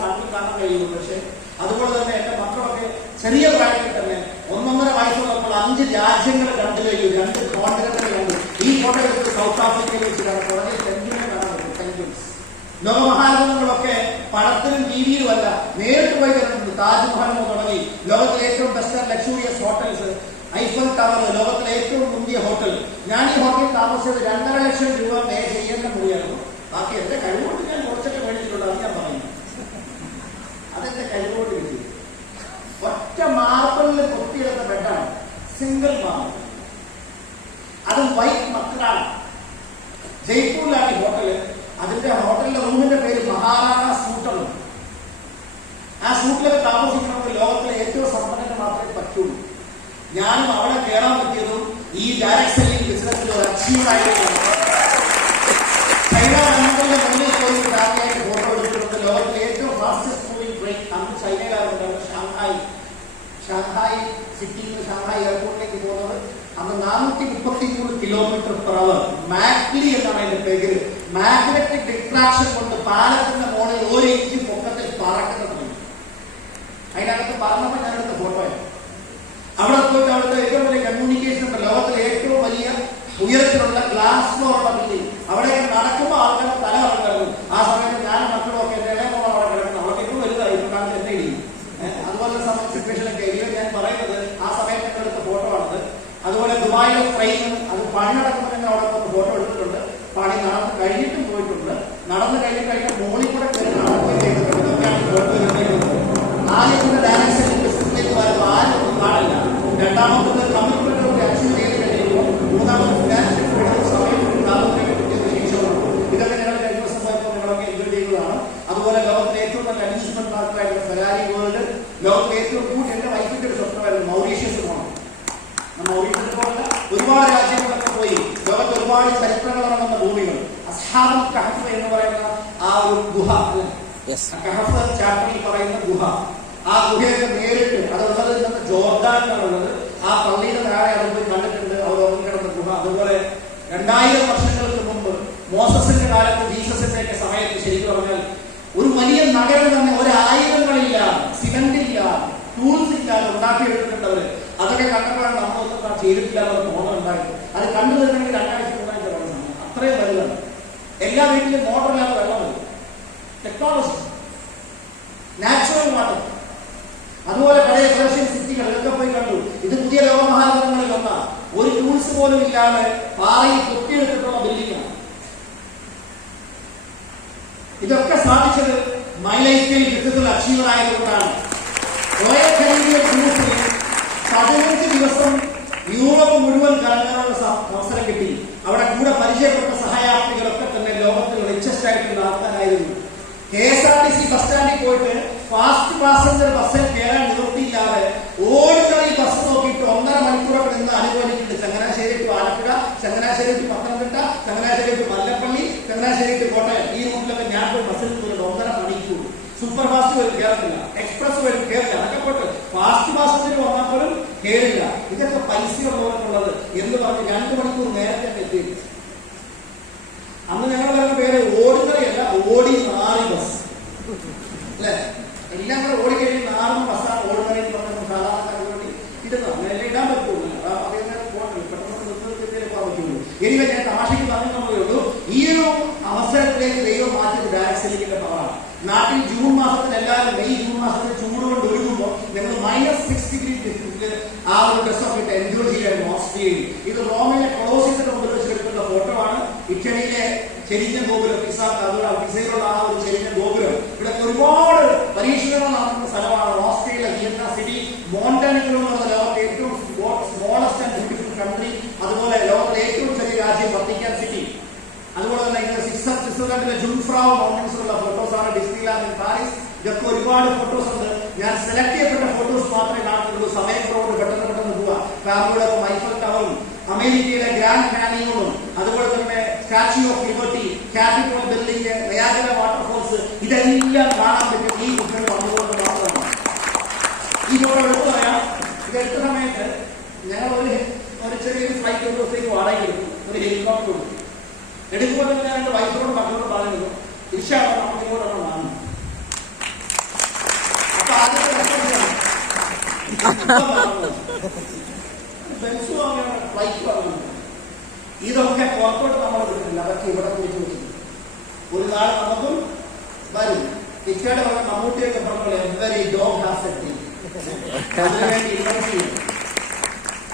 കണ്ണിൽ കാണാൻ കഴിയുള്ളൂ. പക്ഷെ അതുപോലെ തന്നെ എന്റെ മക്കളൊക്കെ ചെറിയ പ്രായത്തിൽ തന്നെ 1-1.5 വയസ്സുള്ളപ്പോൾ 5 രാജ്യങ്ങൾ കണ്ടു കഴിഞ്ഞു. 2 കോണ്ടിനെന്റുകൾ കണ്ടു. ഈ ഫോട്ടോ എടുത്ത് സൗത്ത് ആഫ്രിക്കയിൽ വെച്ചിട്ടാണ്. കുറേ പെൻഗ്വിനെ കാണാൻ പറ്റും. പെൻഗ്വിൻസ് ലോകമഹാത്ഭുതങ്ങളൊക്കെ പണത്തിനും ടിവിയിലും അല്ല, നേരിട്ട് പോയി കണ്ടിട്ടുണ്ട്. താജ്മഹൽ തുടങ്ങി ലോകത്തിലെ ഏറ്റവും best and luxurious hotels, Eiffel tower, ലോകത്തിലെ ഏറ്റവും മുന്തിയ ഹോട്ടൽ. ഞാൻ ഈ ഹോട്ടലിൽ താമസിച്ചത് 2.5 ലക്ഷം രൂപ പേ ചെയ്യേണ്ട മുറിയായിരുന്നു. ബാക്കി എന്റെ കഴിവുകൊണ്ട് ഞാൻ കുറച്ചൊക്കെ മേടിച്ചിട്ടുണ്ട്. അത് ഞാൻ പറയുന്നു. അതെന്റെ കഴിവുകൊണ്ട് കിട്ടി. ഒറ്റ മാർബിളിൽ കൊത്തിയെടുത്ത ബെഡാണ്. Single marble. അതും വൈറ്റ് മക്കളാണ്. ജയ്പൂരിലാണ് ഈ ഹോട്ടല്. അതിന്റെ ഹോട്ടലിന്റെ റൂമിന്റെ പേര് മഹാരാണ സൂട്ടാണ്. ആ സൂട്ടിലൊക്കെ താമസിക്കണമെങ്കിൽ ലോകത്തിലെ ഏറ്റവും സമ്പന്നന് മാത്രമേ പറ്റുള്ളൂ. ഞാനും അവിടെ കയറാൻ പറ്റിയതും ഈ ഡയറക്ട് സെല്ലിംഗ് ബിസിനസ്സിൽ ഒരു അച്ചീവ് ആയിട്ടാണ്. ചൈന ഗവൺമെന്റിന്റെ മുന്നിൽ പോയി ഫാമിലിയായിട്ട് ഫോട്ടോ എടുത്തിട്ടുണ്ട്. ലോകത്തിലെ ഏറ്റവും ഫാസ്റ്റസ്റ്റ് മൂവിംഗ് ട്രെയിൻ അന്ന് ചൈനയിലായിരുന്നു. ഷാങ്ഹായ് സിറ്റിയിൽ നിന്ന് ഷാങ്ഹായ് എയർപോർട്ടിലേക്ക് പോകുന്നത് അന്ന് 433 km/h. മാഗ്ലി എന്നാണ് അതിന്റെ പേര്. മാഗ്നറ്റിക് ഡിട്രാക്ഷൻ കൊണ്ട് പാലത്തിന്റെ മുകളിൽ 1 ഇഞ്ച് പൊക്കത്തിൽ പറക്കുന്നത്. അതിനകത്ത് പറഞ്ഞപ്പോൾ ഞാൻ എടുത്ത ഫോട്ടോയാണ്. അവിടെ പോയിട്ട് അവിടുത്തെ ഏറ്റവും വലിയ കമ്മ്യൂണിക്കേഷൻ ഉണ്ട്. ലോകത്തിലെ ഏറ്റവും വലിയ ഉയരത്തിലുള്ള ഗ്ലാസ് ഫ്ലോറുള്ള ബിൽഡിംഗ്. അവിടെയൊക്കെ നടക്കുമ്പോൾ ആൾക്കാരുടെ തല ഇറങ്ങുന്നു. ആ സമയത്ത് ഞാൻ മക്കളൊക്കെ എന്റെ ഇളയമോൾ അവിടെ കിടക്കുന്നു. അവർക്ക് ഏറ്റവും വലുതായി ഇപ്പൊ കാണിച്ച് എന്നെ ഇടിയും. അതുപോലെ സമയം സിറ്റുവേഷനൊക്കെ ഇതിൽ ഞാൻ പറയുന്നത് ആ സമയത്ത് എടുത്ത ഫോട്ടോ ആണത്. അതുപോലെ ദുബായിലെ ട്രെയിൻ അത് പണി നടക്കുമ്പോൾ തന്നെ അവിടെ ഫോട്ടോ എടുത്തിട്ടുണ്ട്. പണി നടന്ന് കഴിഞ്ഞിട്ടും പോയിട്ടുണ്ട്. നടന്നു കഴിഞ്ഞിട്ട് മോളിൽ കൂടെ കയറി നടക്കുകയും ചെയ്തിട്ടുണ്ട്. ഇതൊക്കെയാണ് ഫോട്ടോ എടുത്തിരിക്കുന്നത്. ആദ്യത്തിന്റെ ഡയറക്ഷൻ ബിസിനസ്സിലേക്ക് വരുമ്പോൾ ആരും ഒന്നും കാണില്ല. രണ്ടാമത്തത് കമ്മിറ്റ്മെന്റ് അച്ചീവ് ചെയ്ത് കഴിയുമ്പോൾ മൂന്നാമത് സമയം ഇതൊക്കെ ഞങ്ങൾ കഴിഞ്ഞ ദിവസം പോയപ്പോൾ നിങ്ങളൊക്കെ എൻജോയ് ചെയ്യുന്നതാണ്. അതുപോലെ ലോകത്തിലെ ഏറ്റവും നല്ല അമ്യൂസ്മെന്റ് പാർക്കായിട്ടുള്ള ഫെരാരി വേൾഡ്, ലോകത്തിലെ ഏറ്റവും കൂടുതൽ എന്റെ വൈഫിന്റെ ഒരു സ്വപ്നമായിരുന്നു മൗറീഷ്യസ് പോകണം. മൗറീഷ്യസ് പോകണ്ട ഒരുപാട് രാജ്യങ്ങളൊക്കെ പോയി. ലോകത്ത് ഒരുപാട് ചരിത്രങ്ങൾ നടന്ന ഭൂമികൾ. അസ്ഹാബുൽ കഹഫ് എന്ന് പറയുന്ന ആ ഒരു ഗുഹ, കഹഫ് ചാപ്റ്ററിൽ പറയുന്ന ഗുഹ, ആ ഗുഹയൊക്കെ നേരിട്ട് അതുള്ളത് ഇന്നത്തെ ജോർദാനിലാണുള്ളത്. ആ പള്ളിയുടെ താഴെ അത് പോയി കണ്ടിട്ടുണ്ട്. അവർ ഉറങ്ങിക്കിടന്ന ഗുഹ. അതുപോലെ 2000 വർഷങ്ങൾക്ക് മുമ്പ് മോസസിന്റെ കാലത്ത് ജീസസിന്റെ ഒക്കെ സമയത്ത് ശരിക്കും പറഞ്ഞാൽ ഒരു വലിയ നഗരം തന്നെ 1000ങ്ങളില്ല, സിമന്റ് ഇല്ല, ടൂൾസ് ഇല്ലാതെ ഉണ്ടാക്കിയെടുത്തിട്ടുണ്ടവര്. അതൊക്കെ കണ്ടപ്പോഴാണ് നമ്മളൊന്നും ചെയ്തിട്ടില്ലാതെ തോന്നുന്നുണ്ടായത്. അത് കണ്ടു തന്നെങ്കിൽ 2000-3000 പറയുന്നത് അത്രയും വലുതാണ്. എല്ലാ വീട്ടിലും മോട്ടറില്ലാതെ വെള്ളം വരും. Technology, natural water. അതുപോലെ പഴയ പേർഷ്യൻ സിറ്റികൾ ഇതൊക്കെ പോയി കണ്ടു. ഇത് പുതിയ ലോകമഹാനഗരങ്ങളിൽ ഒന്നാണ്. ഒരു ടൂൾസ് പോലും ഇല്ലാതെ പാറയിൽ കൊത്തിയെടുത്തിട്ടുള്ള ബിൽഡിംഗാണ്. ഇതൊക്കെ സാധിച്ചത് മൈ ലൈഫ് സ്റ്റൈൽ ബിസിനസ്സിൽ അച്ചീവർ ആയതുകൊണ്ടാണ്. റോയൽ കരീബിയൻ ക്രൂസിൽ 15 ദിവസം യൂറോപ്പ് മുഴുവൻ കറങ്ങാനുള്ള അവസരം കിട്ടി. അവിടെ കൂടെ പരിചയപ്പെട്ട സഹയാത്രികളൊക്കെ തന്നെ ലോകത്തിൽ റിച്ചസ്റ്റ് ആയിട്ടുള്ള ആൾക്കാരായിരുന്നു. KSRTC ബസ് സ്റ്റാൻഡിൽ പോയിട്ട് ഫാസ്റ്റ് പാസഞ്ചർ ബസ്സിൽ കയറാൻ നിവൃത്തിയില്ലാതെ ഓർഡിനറി ബസ് നോക്കിയിട്ട് 1.5 മണിക്കൂറൊക്കെ നിന്ന് അനുഭവിച്ചിട്ടുണ്ട്. Changanassery to Alappuzha, Changanassery to Pathanamthitta, Changanassery to Mallappally, Changanassery to Kottayam. ഈ റൂട്ടിലൊക്കെ ഞാൻ പോയി ബസ്സിൽ പോയിട്ട് 1.5 മണിക്കൂർ. സൂപ്പർ ഫാസ്റ്റ് വരും കയറത്തില്ല, എക്സ്പ്രസ് വരും കയറില്ല, അതൊക്കെ പോട്ട് ഫാസ്റ്റ് പാസഞ്ചർ വന്നാൽ പോലും കയറില്ല. ഇതൊക്കെ പൈസയുള്ളവർക്കുള്ളത് എന്ന് പറഞ്ഞ് 2 മണിക്കൂർ നേരത്തെ എത്തി. അന്ന് ഞങ്ങൾ പറയുന്ന പേര് ഓർഡിനറി അല്ല, ഓടി 4 ബസ് അല്ലെ. എല്ലാം കൂടെ ഓടിക്കഴിഞ്ഞ് 4 ബസ്സാണ് ഓർഡിനറി എന്ന് പറഞ്ഞ സാധാരണക്കാർക്ക് വേണ്ടി ഇടുന്നത്. അങ്ങനെ ഇടാൻ പറ്റുള്ളൂ. എനിക്ക് ഞാൻ തമാശയ്ക്ക് പറഞ്ഞേ ഉള്ളൂ. ഈ ഒരു അവസരത്തിലേക്ക് ദൈവം മാറ്റിയത് ഡയറക്ട് സെല്ലിങ്ങിന്റെ പവറാണ്. നാട്ടിൽ ജൂൺ മാസത്തിൽ എല്ലാവരും ജൂൺ മാസത്തിൽ ചൂട് കൊണ്ട് ഒരുങ്ങുമ്പോൾ ഞങ്ങൾ -6 ആ ഒരു ഡ്രസ്സൊക്കെ ഇട്ട് എൻജോയ് ചെയ്യായിരുന്നു ഓസ്ട്രേലിയയിൽ. ഇത് റോമിലെ കൊളോസിയത്തിന്റെ മുമ്പിൽ വെച്ചെടുക്കുന്ന ഫോട്ടോ ആണ്. ഇറ്റലിയിലെ ചെരിഞ്ഞ ഗോപുരം, പിസയിലുള്ള ആ ഒരു ചെരിഞ്ഞ ഗോപുരം. ഇവിടെ ഒരുപാട് പരീക്ഷണങ്ങൾ നടത്തുന്ന സ്ഥലമാണ് ഓസ്ട്രേലിയ. വിയന്ന സിറ്റി, മോണ്ടനിഗ്രോ എന്നുള്ള ലോകത്തെ ഏറ്റവും സ്മോളസ്റ്റ് ആൻഡ് ബ്യൂട്ടിഫുൾ കൺട്രി. അതുപോലെ ലോകത്തിലെ ഏറ്റവും ചെറിയ രാജ്യം വത്തിക്കാൻ സിറ്റി. അതുപോലെ തന്നെ സ്വിറ്റ്സർലൻഡിലെ ജുംഫ്രാവ് മൗണ്ടൻസിലുള്ള ഫോട്ടോസാണ്. ഡിസ്നിലാൻഡ് പാരീസ്, ഇതൊക്കെ ഒരുപാട് ഫോട്ടോസ് ഉണ്ട്. ഞാൻ സെലക്ട് ചെയ്യപ്പെട്ട ഫോട്ടോസ് മാത്രമേ കാണുന്നുള്ളൂ. സമയക്കുറവുണ്ട്, പെട്ടെന്ന് പോവുക. ഫാമിലിയുടെ ഐഫൽ ടവറും അമേരിക്കയിലെ ഗ്രാൻഡ് കാനിയോണും അതുപോലെ തന്നെ Statue of Liberty, Capitol Building, Niagara waterfalls, ഇതെല്ലാം കാണാൻ പറ്റും ഈ കുട്ടികൾ വന്നുകൊണ്ട് മാത്രമാണ്. ഈ ഫോട്ടോ എടുത്തു പറയാം. ഇതെടുത്ത സമയത്ത് ഞങ്ങൾ ഒരു ചെറിയൊരു ഫ്ലൈറ്റ് ഒരു ദിവസത്തേക്ക് വാടക എടുക്കും, ഒരു ഹെലികോപ്റ്റർ കൊടുക്കും. എടുക്കുമ്പോൾ തന്നെ ഞാൻ എൻ്റെ വൈഫിനോട് മക്കളോട് പറയുന്നത് ഇൻഷാഅല്ലാഹ് നമുക്ക് ഇങ്ങോട്ടാണ് വാങ്ങുന്നത്. അപ്പൊ ആദ്യത്തെ ബെൻസ് വാങ്ങുകയാണ്, ഫ്ലൈറ്റ് വാങ്ങുന്നത്. ഇതൊക്കെ പുറത്തോട്ട് നമ്മൾ കിട്ടില്ല, അതൊക്കെ ഇവിടെ കുറിച്ച് വെച്ചിട്ടുണ്ട്. ഒരു നാൾ നമുക്കും വരും. ഇക്കയുടെ പറഞ്ഞ മമ്മൂട്ടിയൊക്കെ പറഞ്ഞ every dog has A team. അതിനുവേണ്ടി ഇൻവെസ്റ്റ് ചെയ്യും,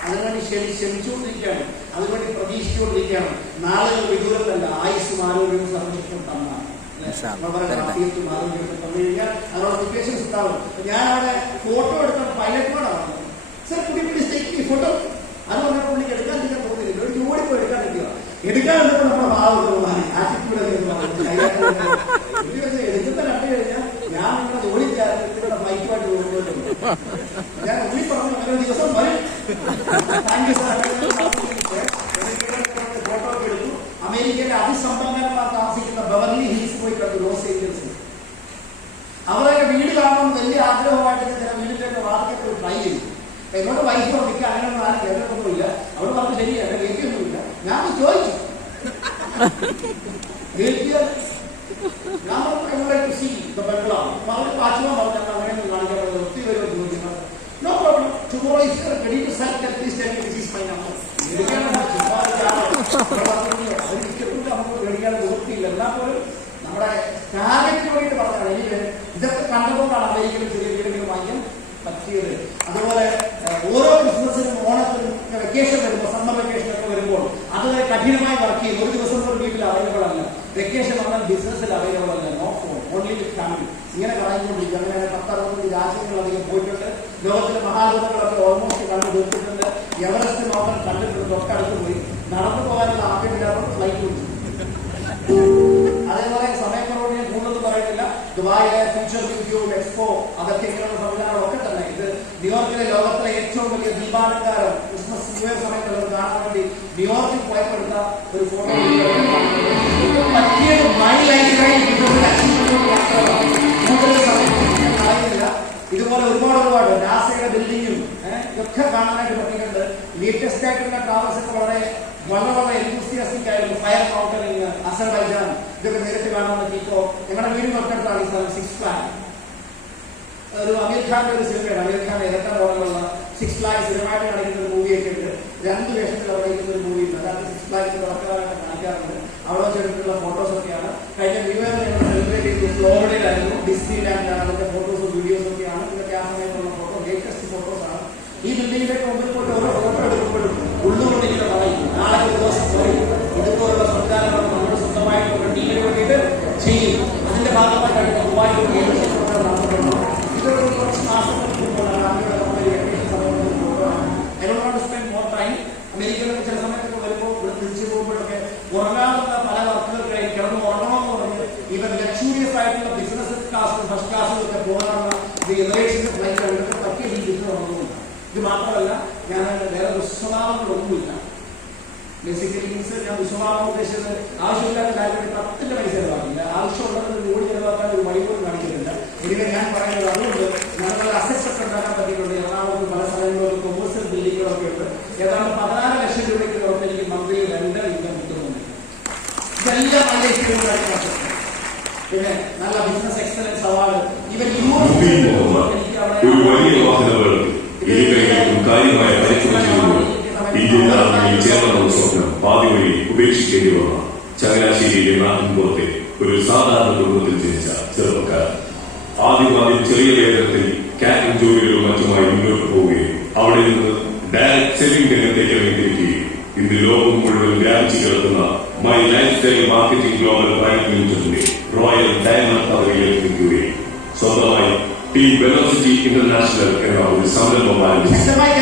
അതിനുവേണ്ടി ക്ഷമിച്ചുകൊണ്ടിരിക്കുകയാണ്, അതിനുവേണ്ടി പ്രതീക്ഷിച്ചുകൊണ്ടിരിക്കുകയാണ്. നാളുകൾ വിദൂരത്തല്ല, ആയുസ്സും ആരോഗ്യവും സംരക്ഷിക്കും തന്നാണ്. ആരോഗ്യം തന്നു കഴിഞ്ഞാൽ അതിനുള്ള സിറ്റുവേഷൻസ് ഉണ്ടാവും. ഞാൻ അവിടെ ഫോട്ടോ എടുത്ത പൈലറ്റിനോടാണ് സർ കുട്ടി ഫോട്ടോ അത് പറഞ്ഞ പുള്ളിക്ക് എടുക്കാൻ തോന്നിയില്ല. ഒരു ജോലിപ്പോ എടുക്കാൻ പറ്റുക. എടുക്കാൻ എടുക്കുമ്പോൾ നമ്മുടെ ഭാവം ആറ്റിറ്റ്യൂഡ് എടുക്കുന്ന കണ്ടു കഴിഞ്ഞാൽ ഞാൻ നിങ്ങളുടെ ജോലിക്കാരുടെ ബൈക്കുമായിട്ട് പോകുമ്പോഴുണ്ട്. ഞാൻ ഉള്ളി പറഞ്ഞു അങ്ങനെ ഒരു ദിവസം വരും. Thank you sir. ഫോട്ടോ ഒക്കെ എടുത്തു. അമേരിക്കയിലെ അതിസമ്പന്നന്മാർ താമസിക്കുന്ന ബെവർലി ഹിൽസ് പോയി കണ്ടു, ലോസ് ഏഞ്ചൽസിൽ. അവരൊക്കെ വീട് കാണണമെന്ന് വലിയ ആഗ്രഹമായിട്ട് ചില വീടിന്റെ വാർത്തയൊക്കെ ട്രൈ ചെയ്തു. എന്നോട് വൈഫ് പറഞ്ഞിട്ട് അങ്ങനെയൊന്നും ആരും കേട്ടൊന്നുമില്ല. അവിടെ പറഞ്ഞു ശരിയല്ല, കേൾക്കൊന്നുമില്ല. ഞാൻ ചോദിച്ചു ഞാൻ കൃഷി ബംഗ്ലാവ് അവര് പാച്ചുവാൻ പറഞ്ഞാൽ അങ്ങനെയൊന്നും കാണിക്കാൻ ഒത്തിരി പേര് ചോദിക്കുന്നത്. No problem, tomorrow is ready to sell that please tell me this is my number. നമുക്ക് മേടിക്കാൻ നിവൃത്തിയില്ല. എന്നാൽ പോലും നമ്മുടെ ടാർഗറ്റിന് വേണ്ടിയിട്ട് പറഞ്ഞാണ്. എനിക്ക് ഇതൊക്കെ കണ്ടതുകൊണ്ടാണ് അമേരിക്കയിൽ ചെറിയ വീടുകൾ വാങ്ങിക്കാൻ പറ്റിയത്. അതുപോലെ ഓരോ ബിസിനസ്സിനും ഓണത്തിനും വെക്കേഷൻ വരുമ്പോൾ, സമ്മർ വെക്കേഷൻ ഒക്കെ വരുമ്പോൾ അത് കഠിനമായി വർക്ക് ചെയ്യും. ഒരു ദിവസം പോലും വീട്ടിൽ അവൈലബിൾ അല്ല. വെക്കേഷൻ വന്നാൽ ബിസിനസ്സിൽ അവൈലബിൾ അല്ല. No phone, only with family. ഇങ്ങനെ പറഞ്ഞുകൊണ്ടിരിക്കും. അങ്ങനെ 10-60 രാജ്യങ്ങളധികം പോയിട്ടുണ്ട്. ലോകത്തിലെ മഹാദ്വീപുകളൊക്കെ ഓൾമോസ്റ്റ് കണ്ടു തീർത്തിട്ടുണ്ട്. എവറസ്റ്റ് നോക്കാൻ കണ്ടിട്ടുണ്ട്. തൊട്ടടുത്ത് പോയി നടന്നു പോകാനുള്ള ആദ്യമില്ലാത്ത ഫ്ലൈറ്റ് വിളിച്ചു. അതേപോലെ സമയക്കുറവ് ഞാൻ കൂടുതൽ പറയുന്നില്ല. ദുബായിലെ ഫ്യൂച്ചർ റിവ്യൂ എക്സ്പോ, അതൊക്കെ ഇങ്ങനെയുള്ള സംവിധാനങ്ങളൊക്കെ തന്നെ. ഇത് ന്യൂയോർക്കിലെ ലോകത്തിലെ ഏറ്റവും വലിയ ദീപാലങ്കാരം ക്രിസ്മസ് ന്യൂ ഇയർ സമയത്തുള്ളത് കാണാൻ വേണ്ടി ന്യൂയോർക്കിൽ പോയപ്പെടുത്ത ഒരു ഫോട്ടോ പറ്റിയത് മൈ ലൈഫായി കൂടുതൽ സമയം പറയുന്നില്ല. ഇതുപോലെ ഒരുപാട് നാസയുടെ ബിൽഡിങ്ങും ഇതൊക്കെ കാണാനായിട്ട് പറ്റിയിട്ടുണ്ട്. ലേറ്റസ്റ്റ് ആയിട്ടുള്ള ട്രാവൽസ് ഒക്കെ വളരെ എൻതൂസിയാസ്റ്റിക് ആയിരുന്നു. ഫയർ മൗണ്ടനിങ്, അസർബൈജാൻ, ഇതൊക്കെ നേരിട്ട് കാണാൻ പറ്റി. ഇപ്പോ ഞങ്ങളുടെ വീട് തൊട്ടടുത്താണ് ഈ സ്ഥലം. 6 ഫ്ലാഗ് ഒരു അമീർ ഖാന്റെ ഒരു സിനിമയാണ്. അമീർ ഖാൻ ഇറക്കാൻ പോകുന്ന 6 ഫ്ലാഗ് സിനിമയായിട്ട് കാണിക്കുന്ന ഒരു മൂവിയൊക്കെ ഉണ്ട്. 2 വേഷത്തിൽ അഭിനയിക്കുന്ന ഒരു മൂവി ഉണ്ട്. അതായത് 6 ഫ്ലാഗിന്റെ തുടക്കകാലത്ത് കാണിക്കാറുണ്ട്. അവിടെ വെച്ചെടുത്തുള്ള ഫോട്ടോസ് ഒക്കെയാണ്. കഴിഞ്ഞ ന്യൂ ഇയർ ഞങ്ങൾ സെലിബ്രേറ്റ് ചെയ്തു. ഫ്ലോറിഡയിലായിരുന്നു. ഡിസ്നി ലാൻഡിലാണ്. അതിന്റെ ഫോട്ടോസും വീഡിയോസും ഒക്കെയാണ്. ഇതൊക്കെ ആ സമയത്തുള്ള ഫോട്ടോ, ലേറ്റസ്റ്റ് ഫോട്ടോസ് ആണ്. ഈ ബിൽഡിങ്ങിലേക്ക് മുമ്പിൽ പോയിട്ട് ഓരോ ഫോട്ടോ എടുക്കുമ്പോഴും ഉള്ളുകൊണ്ടിങ്ങനെ പറയും, നാളെ ഒരു ദിവസം പോയി ഇതുപോലുള്ള സംവിധാനങ്ങൾ നമ്മൾ സ്വന്തമായിട്ട് ടീമിന് വേണ്ടിയിട്ട് ചെയ്യും. അതിന്റെ ഭാഗമായിട്ടാണ് ദുബായിൽ എമിറേറ്റ്സിന്റെ ഫ്ലൈറ്റ് കണ്ടിട്ട് പറ്റിയ ഈ ബിസിനസ് നടന്നുകൊണ്ടാണ്. ഇത് മാത്രമല്ല, ഞാൻ വേറെ ദുസ്വഭാവങ്ങളൊന്നുമില്ല. ബേസിക്കലി മീൻസ് ഞാൻ ദുസ്വഭാവം ഉദ്ദേശിച്ചത് ആവശ്യമില്ലാത്ത കാര്യത്തിൽ 10 പൈസ ചെലവാക്കില്ല, ആവശ്യമുള്ളത് ജോലി ചെലവാക്കാൻ ഒരു വഴി പോലും കാണിക്കുന്നില്ല. എനിക്ക് ഞാൻ പറയുന്നത് അതുകൊണ്ട് ഞാൻ പല അസറ്റ്സ് ഒക്കെ ഉണ്ടാക്കാൻ പറ്റിയിട്ടുണ്ട്. എറണാകുളത്ത് പല സ്ഥലങ്ങളിലും കൊമേഴ്സ്യൽ ബിൽഡിങ്ങുകളൊക്കെ ഉണ്ട്. ഏതാണ്ട് 16 ലക്ഷം രൂപയ്ക്ക് പുറത്ത് എനിക്ക് മന്ത്രിയിൽ 2 ഇൻകം കിട്ടുന്നുണ്ട്. ഇതെല്ലാം നല്ല എക്സ്പീരിയൻസ്. പിന്നെ നല്ല ബിസിനസ് എക്സലൻസ് അവാർഡ് ഇവർ ഇന്ത്യൻ ചേർന്നുള്ള സ്വപ്നം പാതി വഴി ഉപേക്ഷിക്കേണ്ടി വന്ന ചങ്ങനാശ്ശേരിയിലെ നാട്ടിൻപുറത്തെ ഒരു സാധാരണ കുടുംബത്തിൽ ജനിച്ച ചെറുപ്പക്കാരൻ ആദ്യം ചെറിയ വേതനത്തിൽ കാറ്ററിംഗ് ജോലികളും മറ്റുമായി മുന്നോട്ട് പോവുകയും അവിടെ നിന്ന് ഡയറക്ട് സെല്ലിംഗ് രംഗത്തേക്ക് ഇറങ്ങിയിരിക്കുകയും ഇന്ന് ലോകം മുഴുവൻ വ്യാപിച്ചു കിടക്കുന്ന my life style marketing global private ലിമിറ്റഡിന്റെ റോയൽ ഡയമണ്ട് പദവിയിലേക്ക് നിൽക്കുകയും സ്വന്തമായി ടീം വെലോസിറ്റി ഇന്റർനാഷണൽ എന്ന ഒരു സംരംഭം ആരംഭിച്ചു. സ്വന്തമായി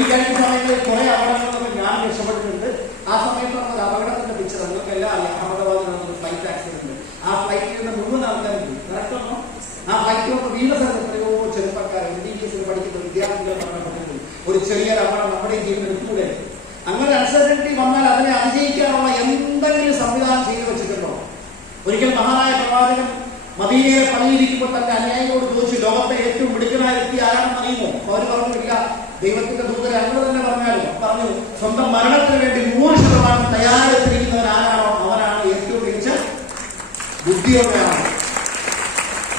ഈ കഴിഞ്ഞ സമയങ്ങളിൽ കുറെ അപകടങ്ങളൊക്കെ ഞാൻ രക്ഷപ്പെട്ടിട്ടുണ്ട്. ആ സമയത്ത് ഒരു അപകടത്തിന്റെ പിക്ചർ നിങ്ങൾക്ക് എല്ലാം അറിയാം. അഹമ്മദാബാദിൽ നടന്ന ഫ്ലൈറ്റ് ആക്സിഡന്റ്. ആ ഫ്ലൈറ്റിൽ നിന്ന് മുഴുവൻ ആൾക്കാരും കറക്റ്റാണോ? ആ ഫ്ലൈറ്റ് കൊണ്ട് വീണ സ്ഥലത്ത് എത്രയോ ചെറുപ്പക്കാർ MBBS പഠിക്കുന്ന വിദ്യാർത്ഥികൾ മരണപ്പെട്ടിട്ടുണ്ട്. ഒരു ചെറിയൊരു അപകടം നമ്മുടെ ജീവിതം എടുത്തുകൂടെ? അങ്ങനെ അൺസർട്ടനിറ്റി വന്നാൽ അതിനെ അതിജയിക്കാനുള്ള എന്തെങ്കിലും സംവിധാനം ചെയ്തു വെച്ചിട്ടുണ്ടോ? ഒരിക്കൽ മഹാനായ പ്രവാചകൻ മദീനയെ പണിയിരിക്കുമ്പോൾ തന്റെ അനുയായികളോട് ചോദിച്ചു, ലോകത്തെ ഏറ്റവും മിടുക്കനായ വ്യക്തി ആരാണെന്ന് അറിയുമോ? അവർ പറഞ്ഞില്ല, ദൈവത്തിന്റെ ദൂതരെ അങ്ങനെ തന്നെ പറഞ്ഞു സ്വന്തം മരണത്തിന് വേണ്ടി 100% തയ്യാറെടുത്തിരിക്കുന്നവൻ ആരാണോ അവനാണ് ഏറ്റവും മികച്ച ബുദ്ധിയോടെയാണ്.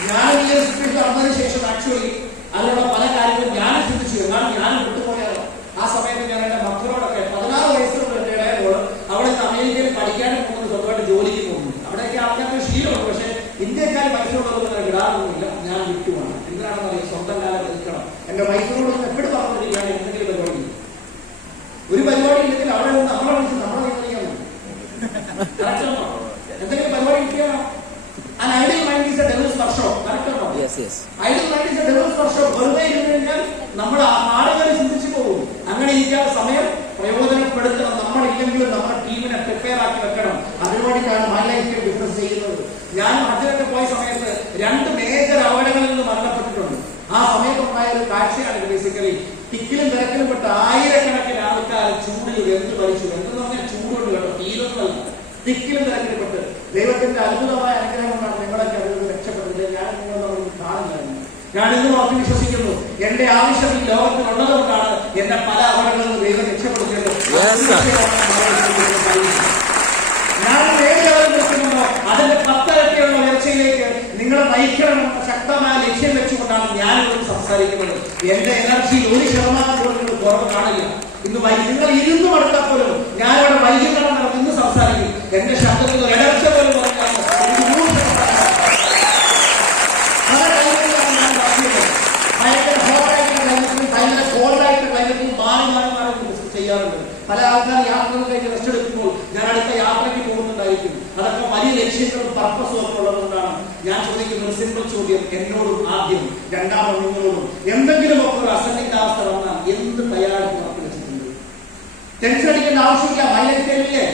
ഞാൻ ഈ സിറ്റുവേഷൻ അറിഞ്ഞതിന് ശേഷം ആക്ച്വലി അതിനുള്ള പല കാര്യങ്ങളും ഞാൻ ചിന്തിച്ചു. എന്നാൽ ഞാൻ വിട്ടുപോയാലോ? ആ സമയത്ത് ഞാൻ എന്റെ മക്കളോടൊക്കെ 16 വയസ്സുള്ള എന്റെ ഇടയനോട് അവിടെ നിന്ന് അമേരിക്കയിൽ പഠിക്കാനും പോകുന്നത്, സ്വന്തമായിട്ട് ജോലിക്ക് പോകുന്നു. അവിടെയൊക്കെ ആൾക്കാർക്ക് ശീലമുണ്ട്. പക്ഷേ ഇന്ത്യക്കാർ പൈസയോടൊന്നും വിടാറൊന്നുമില്ല. ഞാൻ വിട്ടുപോകണം. എന്തിനാണെന്ന് അറിയാം? സ്വന്തം കാലം നിൽക്കണം. എന്റെ വൈഫിനോട് എപ്പോഴും പറഞ്ഞിരിക്കുകയാണ്, എന്തെങ്കിലും പരിപാടി ഒരു പരിപാടി ഇല്ലെങ്കിൽ അവിടെ നിന്ന് നമ്മളെ വിളിച്ച് നമ്മളെ നിയന്ത്രിക്കണം. എന്തെങ്കിലും പരിപാടി കിട്ടിയാണോ? Ideal mind is a devil's workshop. കറക്റ്റാണോ? Ideal mind is a devil's workshop. വെറുതെ ഇരുന്ന് കഴിഞ്ഞാൽ നമ്മൾ ആളുകളെ ചിന്തിച്ചു പോകും. അങ്ങനെ ഇരിക്കാത്ത സമയം പ്രയോജനപ്പെടുത്തണം. നമ്മളില്ലെങ്കിലും നമ്മുടെ ടീമിനെ പ്രിപ്പയർ ആക്കി വെക്കണം. അതിനുവേണ്ടിയിട്ടാണ് മൈ ലൈഫ് ബിസിനസ് ചെയ്യുന്നത്. ഞാൻ ഹജ്ജിലൊക്കെ പോയ സമയത്ത് 2 മേജർ അപകടങ്ങളിൽ നിന്ന് മരണപ്പെട്ടിട്ടുണ്ട്. ആ സമയത്തുണ്ടായ ഒരു കാഴ്ചയാണ് ബേസിക്കലി. തിക്കിലും തിരക്കിലും പെട്ട ആയിരക്കണക്കിന് ആൾക്കാർ ചൂടിൽ വെന്ത് ഭരിച്ചു. എന്തെന്ന് പറഞ്ഞാൽ ചൂടുണ്ട് കേട്ടോ, തീരുന്നതല്ല. തിക്കിലും തിരക്കിലും പെട്ട് ദൈവത്തിന്റെ അത്ഭുതമായ അനുഗ്രഹം കൊണ്ടാണ് നിങ്ങളൊക്കെ അതിൽ രക്ഷപ്പെട്ടത്. ഞാൻ നിങ്ങൾ നമ്മൾ കാണില്ലായിരുന്നു. ഞാൻ ഇന്നും ഉറച്ചു വിശ്വസിക്കുന്നു, എന്റെ ആവശ്യം ഈ ലോകത്തിലുള്ളത് കൊണ്ടാണ് എന്നെ പല അപകടങ്ങളിൽ ദൈവം രക്ഷപ്പെടുത്തിയത്. ഞാൻ ഏത് ലെവലിൽ നിൽക്കുന്നുണ്ടോ അതിന്റെ 10 ഇരട്ടിയുള്ള ഉയർച്ചയിലേക്ക് നിങ്ങളെ നയിക്കണമെന്ന ശക്തമായ ലക്ഷ്യം വെച്ചുകൊണ്ടാണ് ഞാനിവിടെ സംസാരിക്കുന്നത്. എന്റെ എനർജിയിൽ 1% പോലും നിങ്ങൾ കുറവ് കാണില്ല. ഇന്ന് നിങ്ങൾ ഇരുന്ന് മടുത്താൽ പോലും ഞാനിവിടെ വൈകുന്നേരം ഇന്ന് സംസാരിക്കും. എന്റെ ശബ്ദത്തിൽ ഇടർച്ച പോലും പറഞ്ഞാൽ ഭയങ്കര ഹോട്ടായിട്ടുള്ള ക്ലൈമറ്റിലും ഭയങ്കര കോൾഡായിട്ടുള്ള ക്ലൈമറ്റിലും മാറി ചെയ്യാറുണ്ട്. പല ആൾക്കാർ യാത്രകൾ കഴിഞ്ഞ് റെസ്റ്റ് എടുക്കുമ്പോൾ ഞാൻ അടുത്ത യാത്രയ്ക്ക് പോകുന്നുണ്ടായിരിക്കും. അതൊക്കെ വലിയ ലക്ഷ്യങ്ങളും പർപ്പസും ഒക്കെ ഉള്ളതുകൊണ്ടാണ് ഞാൻ ചോദിക്കുന്ന ഒരു സിമ്പിൾ ചോദ്യം എന്നോടും ആദ്യം, രണ്ടാമത് നിങ്ങളോടും. എന്തെങ്കിലും ഒക്കെ ഒരു അസന്നിഗ്ധാവസ്ഥ വന്നാൽ എന്ത് തയ്യാറെടുപ്പ് ഉറപ്പ് വെച്ചിട്ടുണ്ട്? ടെൻഷൻ അടിക്കേണ്ട ആവശ്യമില്ല. മൈ ലൈഫ് സ്റ്റൈലിലെ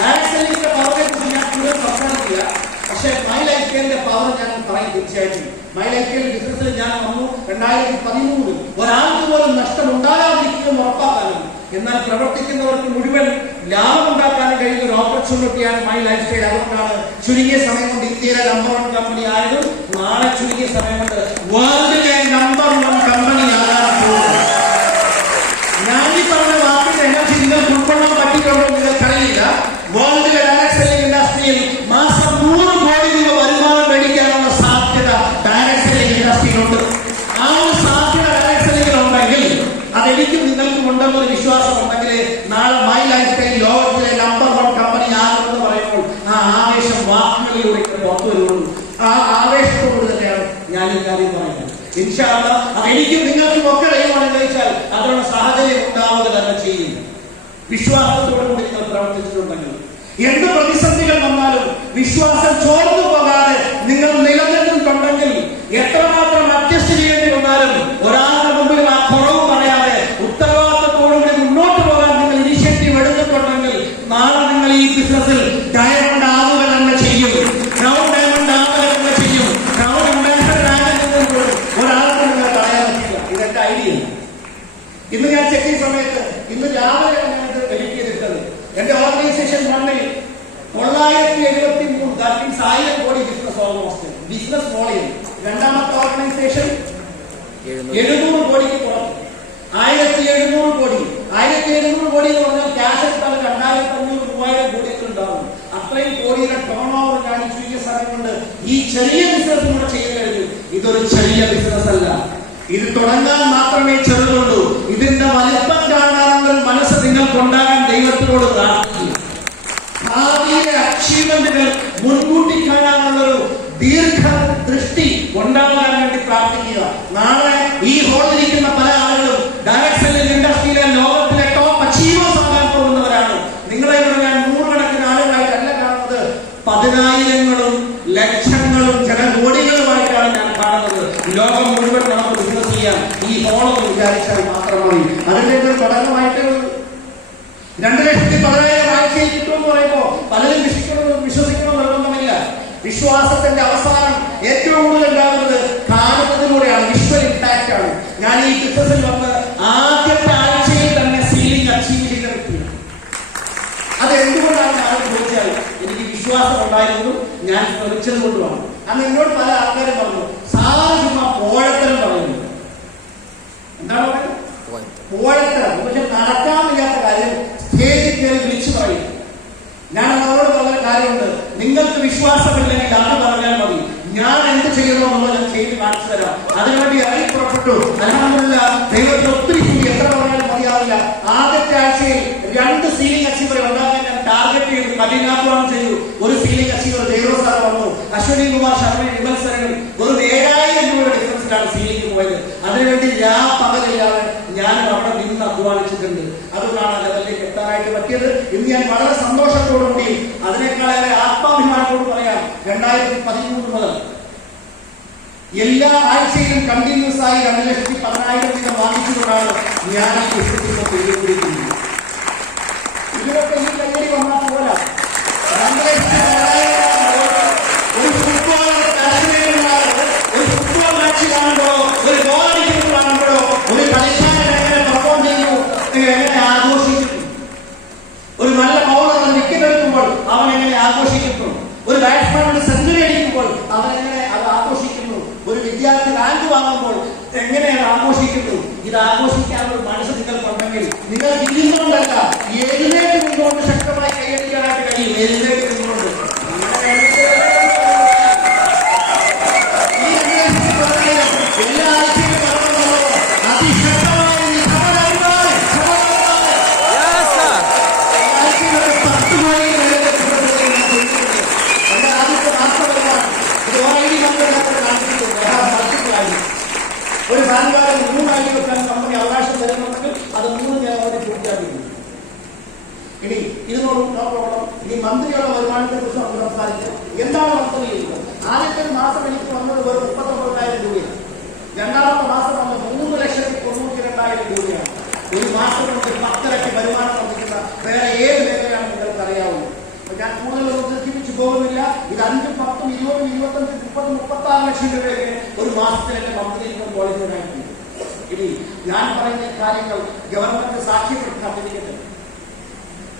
ഡയറക്ട് സെല്ലിംഗിന്റെ പവറിനെ കുറിച്ച് ഞാൻ കൂടുതൽ സംസാരിക്കില്ല. പക്ഷേ മൈ ലൈഫ് സ്റ്റൈലിന്റെ പവർ ഞാൻ പറയും തീർച്ചയായിട്ടും. മൈ ലൈഫ് സ്റ്റൈൽ ബിസിനസ്സിൽ ഞാൻ വന്നു 2013 ഒരാൾക്ക് പോലും നഷ്ടം ഉണ്ടാകാതിരിക്കുകയും ഉറപ്പാക്കാനും എന്നാൽ പ്രവർത്തിക്കുന്നവർക്ക് മുഴുവൻ ലാഭം ഉണ്ടാക്കാനും കഴിയുന്ന ഒരു ഓപ്പർച്യൂണിറ്റിയാണ് മൈ ലൈഫ് സ്റ്റൈൽ. അതുകൊണ്ടാണ് ചുരുങ്ങിയ സമയം കൊണ്ട് ഇന്ത്യയിലെ നമ്പർ 1 കമ്പനി ആയതും നാളെ ചുരുങ്ങിയ സമയം കൊണ്ട് വേൾഡിലെ നമ്പർ 1 കമ്പനി ആകാൻ പോകുന്നത്. ഞാൻ ഈ പറഞ്ഞ വാക്കിന്റെ എനർജി നിങ്ങൾക്ക് ഉൾക്കൊള്ളാൻ പറ്റിയിട്ടുണ്ടോ നിങ്ങൾക്കറിയില്ല. വേൾഡിലെ ഡയറക്ട് സെല്ലിംഗ് ഇൻഡസ്ട്രിയിൽ മാസം 100 കോടി രൂപ വരുമാനം മേടിക്കാനുള്ള സാധ്യത ഡയറക്ട് സെല്ലിംഗ് ഇൻഡസ്ട്രിയിലുണ്ട്. ആ ഒരു സാധ്യത ഡയറക്ട് സെല്ലിംഗിലുണ്ടെങ്കിൽ അതെനിക്കും നിങ്ങൾക്കും ഉണ്ടെന്നൊരു വിശ്വാസം ഉണ്ടെങ്കിൽ നാളെ മൈ ലൈഫ് സ്റ്റൈൽ ലോകത്തിലെ നമ്പർ 1 കമ്പനി ആകുമെന്ന് പറയുമ്പോൾ ആ ആവേശം വാക്കുകളിലൂടെ പുറത്തു വരുള്ളൂ. ആ ആവേശത്തോട് തന്നെയാണ് ഞാൻ ഈ കാര്യം പറയുന്നത്. ഇൻഷാ അല്ലാഹ് അതെനിക്കും നിങ്ങൾക്കും ഒക്കെ ദൈവം കഴിച്ചാൽ അതിനുള്ള സാഹചര്യം ഉണ്ടാവുക തന്നെ ചെയ്യും. വിശ്വാസത്തോടുകൂടി നിങ്ങൾ പ്രവർത്തിച്ചിട്ടുണ്ടെങ്കിൽ എന്ത് പ്രതിസന്ധികൾ വന്നാലും വിശ്വാസം ചോർന്നു പോകാതെ നിങ്ങൾ നിലനിന്നിട്ടുണ്ടെങ്കിൽ സമയത്ത് ഇന്ന് രാവിലെ ഞാനത് എഡിറ്റ് ചെയ്തിട്ടത്. എന്റെ ഓർഗനൈസേഷൻ ഫണ്ടിൽ 973, ദാറ്റ് മീൻസ് 1000 കോടി ബിസിനസ് ഓൾമോസ്റ്റ് ബിസിനസ് വോളിയം. രണ്ടാമത്തെ ഓർഗനൈസേഷൻ 700 കോടിക്ക് പുറത്ത് 1700 കോടി. 1700 കോടി എന്ന് പറഞ്ഞാൽ ക്യാഷ് എടുത്താൽ 2500-3000 കോടിയൊക്കെ ഉണ്ടാവും. അത്രയും കോടിയുടെ ടേൺ ഓവർ ഞാൻ ഈ ചുരുങ്ങിയ സമയം കൊണ്ട് ഈ ചെറിയ ബിസിനസ് കൂടെ ചെയ്യാൻ കഴിഞ്ഞു. ഇതൊരു ചെറിയ ബിസിനസ് അല്ല, ഇത് തുടങ്ങാൻ മാത്രമേ ചെറുതുള്ളൂ. ഇതിന്റെ വലിപ്പം കാണാനുള്ള മനസ്സ് നിങ്ങൾക്കുണ്ടാകാൻ ദൈവത്തിനോട് പ്രാർത്ഥിക്കുക. ഭാവിയിലെ അച്ചീവ്മെന്റുകൾ മുൻകൂട്ടി കാണാനുള്ളൊരു ദീർഘ ദൃഷ്ടി ഉണ്ടാകാൻ വേണ്ടി പ്രാർത്ഥിക്കുക. നാളെ ഈ ഹോളിലിരിക്കുന്ന പല ആളുകളും ഡയറക്ട് സെല്ലിംഗ് ഇൻഡസ്ട്രിയിലെ ലോകത്തിലെ ടോപ്പ് അച്ചീവേഴ്സ് ആകാൻ പോകുന്നവരാണ്. നിങ്ങളെ ഇവിടെ ഞാൻ നൂറുകണക്കിന് ആളുകളായിട്ടല്ല കാണുന്നത്, 10,000-ങ്ങളും ലക്ഷങ്ങളും ജനകോടികളുമായിട്ടാണ് ഞാൻ കാണുന്നത്. ലോകം മുഴുവൻ നമുക്ക് ബിസിനസ് ചെയ്യാൻ ഈ ഹോളെന്ന് വിചാരിച്ചാൽ മാത്രമായി. അതിന്റെ ഒരു തുടക്കമായിട്ട് 2,10,000 ആഴ്ചയിൽ കിട്ടുമെന്ന് പറയുമ്പോൾ പലരും വിശ്വസിക്കണം നിർബന്ധമില്ല. വിശ്വാസത്തിന്റെ അവസാനം ഏറ്റവും കൂടുതൽ ഉണ്ടാകുന്നത് കാണുന്നതിലൂടെയാണ്, വിഷ്വൽ ഇമ്പാക്റ്റ് ആണ്. ഞാൻ ഈ ബിസിനസ്സിൽ വന്ന് ആദ്യത്തെ ആഴ്ചയിൽ തന്നെ സീലിംഗ് അച്ചീവ് ചെയ്ത വ്യക്തിയാണ്. അത് എന്തുകൊണ്ടാണ് ആരും ചോദിച്ചാൽ എനിക്ക് വിശ്വാസം ഉണ്ടായിരുന്നു, ഞാൻ ശ്രമിച്ചത് കൊണ്ടുമാണ്. അന്ന് എന്നോട് പല ആൾക്കാരും പറഞ്ഞു, സാധാരണ ചുമ്മാ പോഴത്തരം പറയുന്നു. എന്താണ് പറയുന്നത്? പോഴത്തരം. പക്ഷെ നടക്കാൻ വയ്യാത്ത കാര്യം സ്റ്റേജിൽ കയറി വിളിച്ചു പറയും. ഞാൻ അവരോട് പറഞ്ഞ കാര്യമുണ്ട്, നിങ്ങൾക്ക് വിശ്വാസമില്ലെങ്കിൽ അത് പറഞ്ഞാൽ മതി, ഞാൻ എന്ത് ചെയ്യണോ എന്നുള്ളത് ഞാൻ ചെയ്ത് കാണിച്ചു തരാം. അതിനുവേണ്ടി ഇറങ്ങി പുറപ്പെട്ടു. അൽഹംദുലില്ലാ, ദൈവത്തിന് ഒത്തിരി കൂടി എത്ര പറഞ്ഞാലും മതിയാവില്ല. ആദ്യത്തെ ആഴ്ചയിൽ 2 സീലിംഗ് അച്ചീവർ ഉണ്ടാകാൻ ഞാൻ ടാർഗറ്റ് ചെയ്തു, കഠിനാധ്വാനം ചെയ്തു. ഒരു സീലിംഗ് അച്ചീവർ ജൈറോ സാർ വന്നു. അശ്വനി കുമാർ ശർമ്മ വിമത്സരങ്ങൾ വെറും 7,000 രൂപയുടെ ഡിഫറൻസിലാണ് സീലിംഗ് പോയത്. അതിനുവേണ്ടി പകലില്ലാതെ ഞാൻ അവിടെ നിന്ന് അധ്വാനിച്ചിട്ടുണ്ട്. അതുകൊണ്ടാണ് ആ ലെവലിലേക്ക് എത്താനായിട്ട് പറ്റിയത്. ഇന്ന് ഞാൻ വളരെ സന്തോഷത്തോടുകൂടി അതിനേക്കാളേറെ ആത്മാഭിമാനത്തോട് പറയാം, 2013 മുതൽ എല്ലാ ആഴ്ചയിലും കണ്ടിന്യൂസ് ആയി 2,10,000 വീതം വാങ്ങിച്ചുകൊണ്ടാണ് ഞാൻ ഈ ബിസിനസ് ചെയ്തുകൊണ്ടിരിക്കുന്നത്. ഇതിനൊക്കെ ഈ കൈയടി വന്നാൽ പോരാ. 2,10,000 ഒരു ഫുട്ബോൾ മാച്ച് കാണുമ്പോഴോ, ഒരു ഗോൾ അടിക്കുന്നത് കാണുമ്പോഴോ, ഒരു കളിക്കാരൻ എങ്ങനെ പെർഫോം ചെയ്യുന്നു, എങ്ങനെ ആഘോഷിക്കുന്നു, ഒരു നല്ല ബൗളർ വിക്കറ്റ് എടുക്കുമ്പോൾ അവൻ എങ്ങനെ ആഘോഷിക്കുന്നു, ഒരു ബാറ്റ്സ്മാൻ സെഞ്ചുറി അടിക്കുമ്പോൾ അവൻ എങ്ങനെ അത് ആഘോഷിക്കുന്നു, ഒരു വിദ്യാർത്ഥി റാങ്ക് വാങ്ങുമ്പോൾ എങ്ങനെയാണ് ആഘോഷിക്കുന്നു. ഇത് ആഘോഷിക്കാനുള്ള മനസ്സ് നിങ്ങൾക്കുണ്ടെങ്കിൽ നിങ്ങൾക്ക് ഇരുന്നുകൊണ്ടല്ല, എഴുന്നേറ്റ് നിന്നുകൊണ്ട് ശക്തമായി കൈയടിക്കാനായിട്ട് കഴിയും. എഴുന്നേറ്റ് നിന്നുകൊണ്ട് എല്ലാ ആഴ്ചയിലും അതിശക്തമായി ഒരു ബാങ്കുകാരൻ 3 ആഴ്ച വെക്കാൻ കമ്പനി അവകാശം തരുന്നുണ്ടെങ്കിൽ അത് 3 ഞാൻ അവിടെ പൂർത്തിയാക്കിയിരുന്നു. ഇനി ഇതിനോട് പ്രോബ്ലം. ഇനി മന്ത്രിയുടെ വരുമാനത്തെ കുറിച്ച് നമുക്ക് സംസാരിക്കാം. എന്താണ് മന്ത്രി ചെയ്യുന്നത്? ആദ്യത്തെ മാസം എനിക്ക് വന്നത് വെറും 39,000 രൂപയാണ്. രണ്ടാമത്തെ മാസം വന്നത് 3,92,000 രൂപയാണ്. ഒരു മാസം കൊണ്ട് 10 ലക്ഷം വരുമാനം വർദ്ധിക്കുന്ന വേറെ ഏത് മേഖലയാണ് നിങ്ങൾക്ക് അറിയാവുന്നത്? ഞാൻ കൂടുതലൊന്നും ദീർഘിപ്പിച്ചു പോകുന്നില്ല. ഇത് 5, 10, 20, 25, 30, 36 ലക്ഷം രൂപയൊക്കെ ഒരു മാസത്തിൽ എന്റെ മന്ത്രി ഇൻകം ക്വാളിഫൈഡ്. ഇനി ഞാൻ പറയുന്ന കാര്യങ്ങൾ ഗവൺമെന്റ് സാക്ഷ്യപ്പെടുത്താതിരിക്കട്ടെ.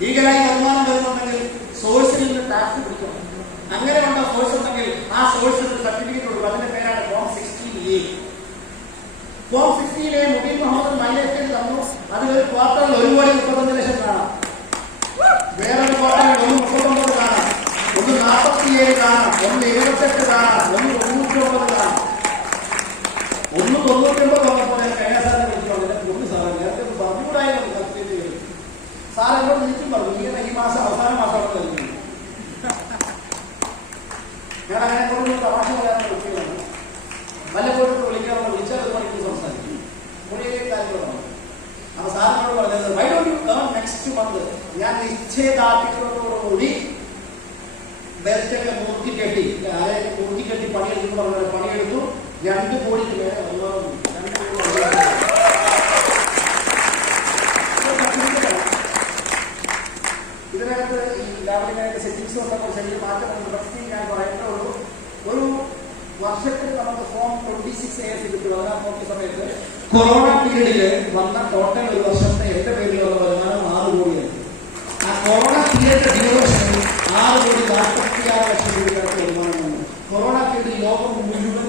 ലീഗലായി വരുമാനം വരുന്നുണ്ടെങ്കിൽ സോഴ്സിൽ നിന്ന് ടാക്സ് പിടിക്കണം. അങ്ങനെ വേണ്ട സോഴ്സ് ഉണ്ടെങ്കിൽ ആ സോഴ്സിൽ സർട്ടിഫിക്കറ്റ് കൊടുക്കും. അതിന്റെ പേരാണ് form 16A. Form 16A Mubeen Muhammad mileage തന്നു. അതിലൊരു ക്വാർട്ടറിൽ 1,35,00,000 കാണാം. വേറൊരു ക്വാർട്ടറിൽ 1,39 കാണാം, 1,47 കാണാം, 1,78 കാണാം, 1,99 കാണാം. 1,99 വന്നപ്പോൾ ഞാൻ കൈലാസാറിനെ വിളിച്ചു. സാറേ നേരത്തെ പറഞ്ഞുകൂടായിരുന്നു കൽക്കുലേറ്റ് ചെയ്തു. സാർ എന്നോട് തിരിച്ചും പറഞ്ഞു, ഇങ്ങനെ ഈ മാസം അവസാന മാസമാണ് നൽകുന്നത്. ഞാൻ അങ്ങനെ കൊണ്ട് തമാശ പറയാനുള്ള വ്യക്തികളാണ്. വല്ലപ്പോഴും വിളിക്കാറുള്ള വിളിച്ചാൽ 1 മണിക്കൂർ സംസാരിക്കും. കുറേ കാര്യങ്ങളാണ്. അപ്പൊ സാറിനോട് പറഞ്ഞത് why don't you come next month. ഞാൻ നിശ്ചയദാർഢ്യത്തോടുകൂടി ബെൽറ്റൊക്കെ മൂർത്തിക്കെട്ടി പണിയെടുത്തു പറഞ്ഞ പണിയെടുത്തു. 2 കോടിക്ക് മേലെ ഇതിനകത്ത് ഈ ലാബിനായിട്ട് സെറ്റിംഗ്സ് ഉണ്ടെങ്കിൽ ചെറിയ മാറ്റമുണ്ട്. പക്ഷേ ഞാൻ പറയുന്നുള്ളൂ, ഒരു വർഷത്തിൽ നമുക്ക് ഫോം 26 കിട്ടും. അതിനകത്ത് നോക്കിയ സമയത്ത് കൊറോണ പീരീഡിൽ വന്ന ടോട്ടൽ ഒരു വർഷത്തെ എന്റെ പേരിൽ വന്ന വരുമാനം 6 കോടിയാണ്. ആ കൊറോണ പീരീഡ് ഡ്യൂറേഷനിൽ 6 കോടി 46 ലക്ഷം രൂപയ്ക്കകത്ത് വരുമാനം വന്നു. കൊറോണ പീരീഡിൽ ലോകം മുഴുവൻ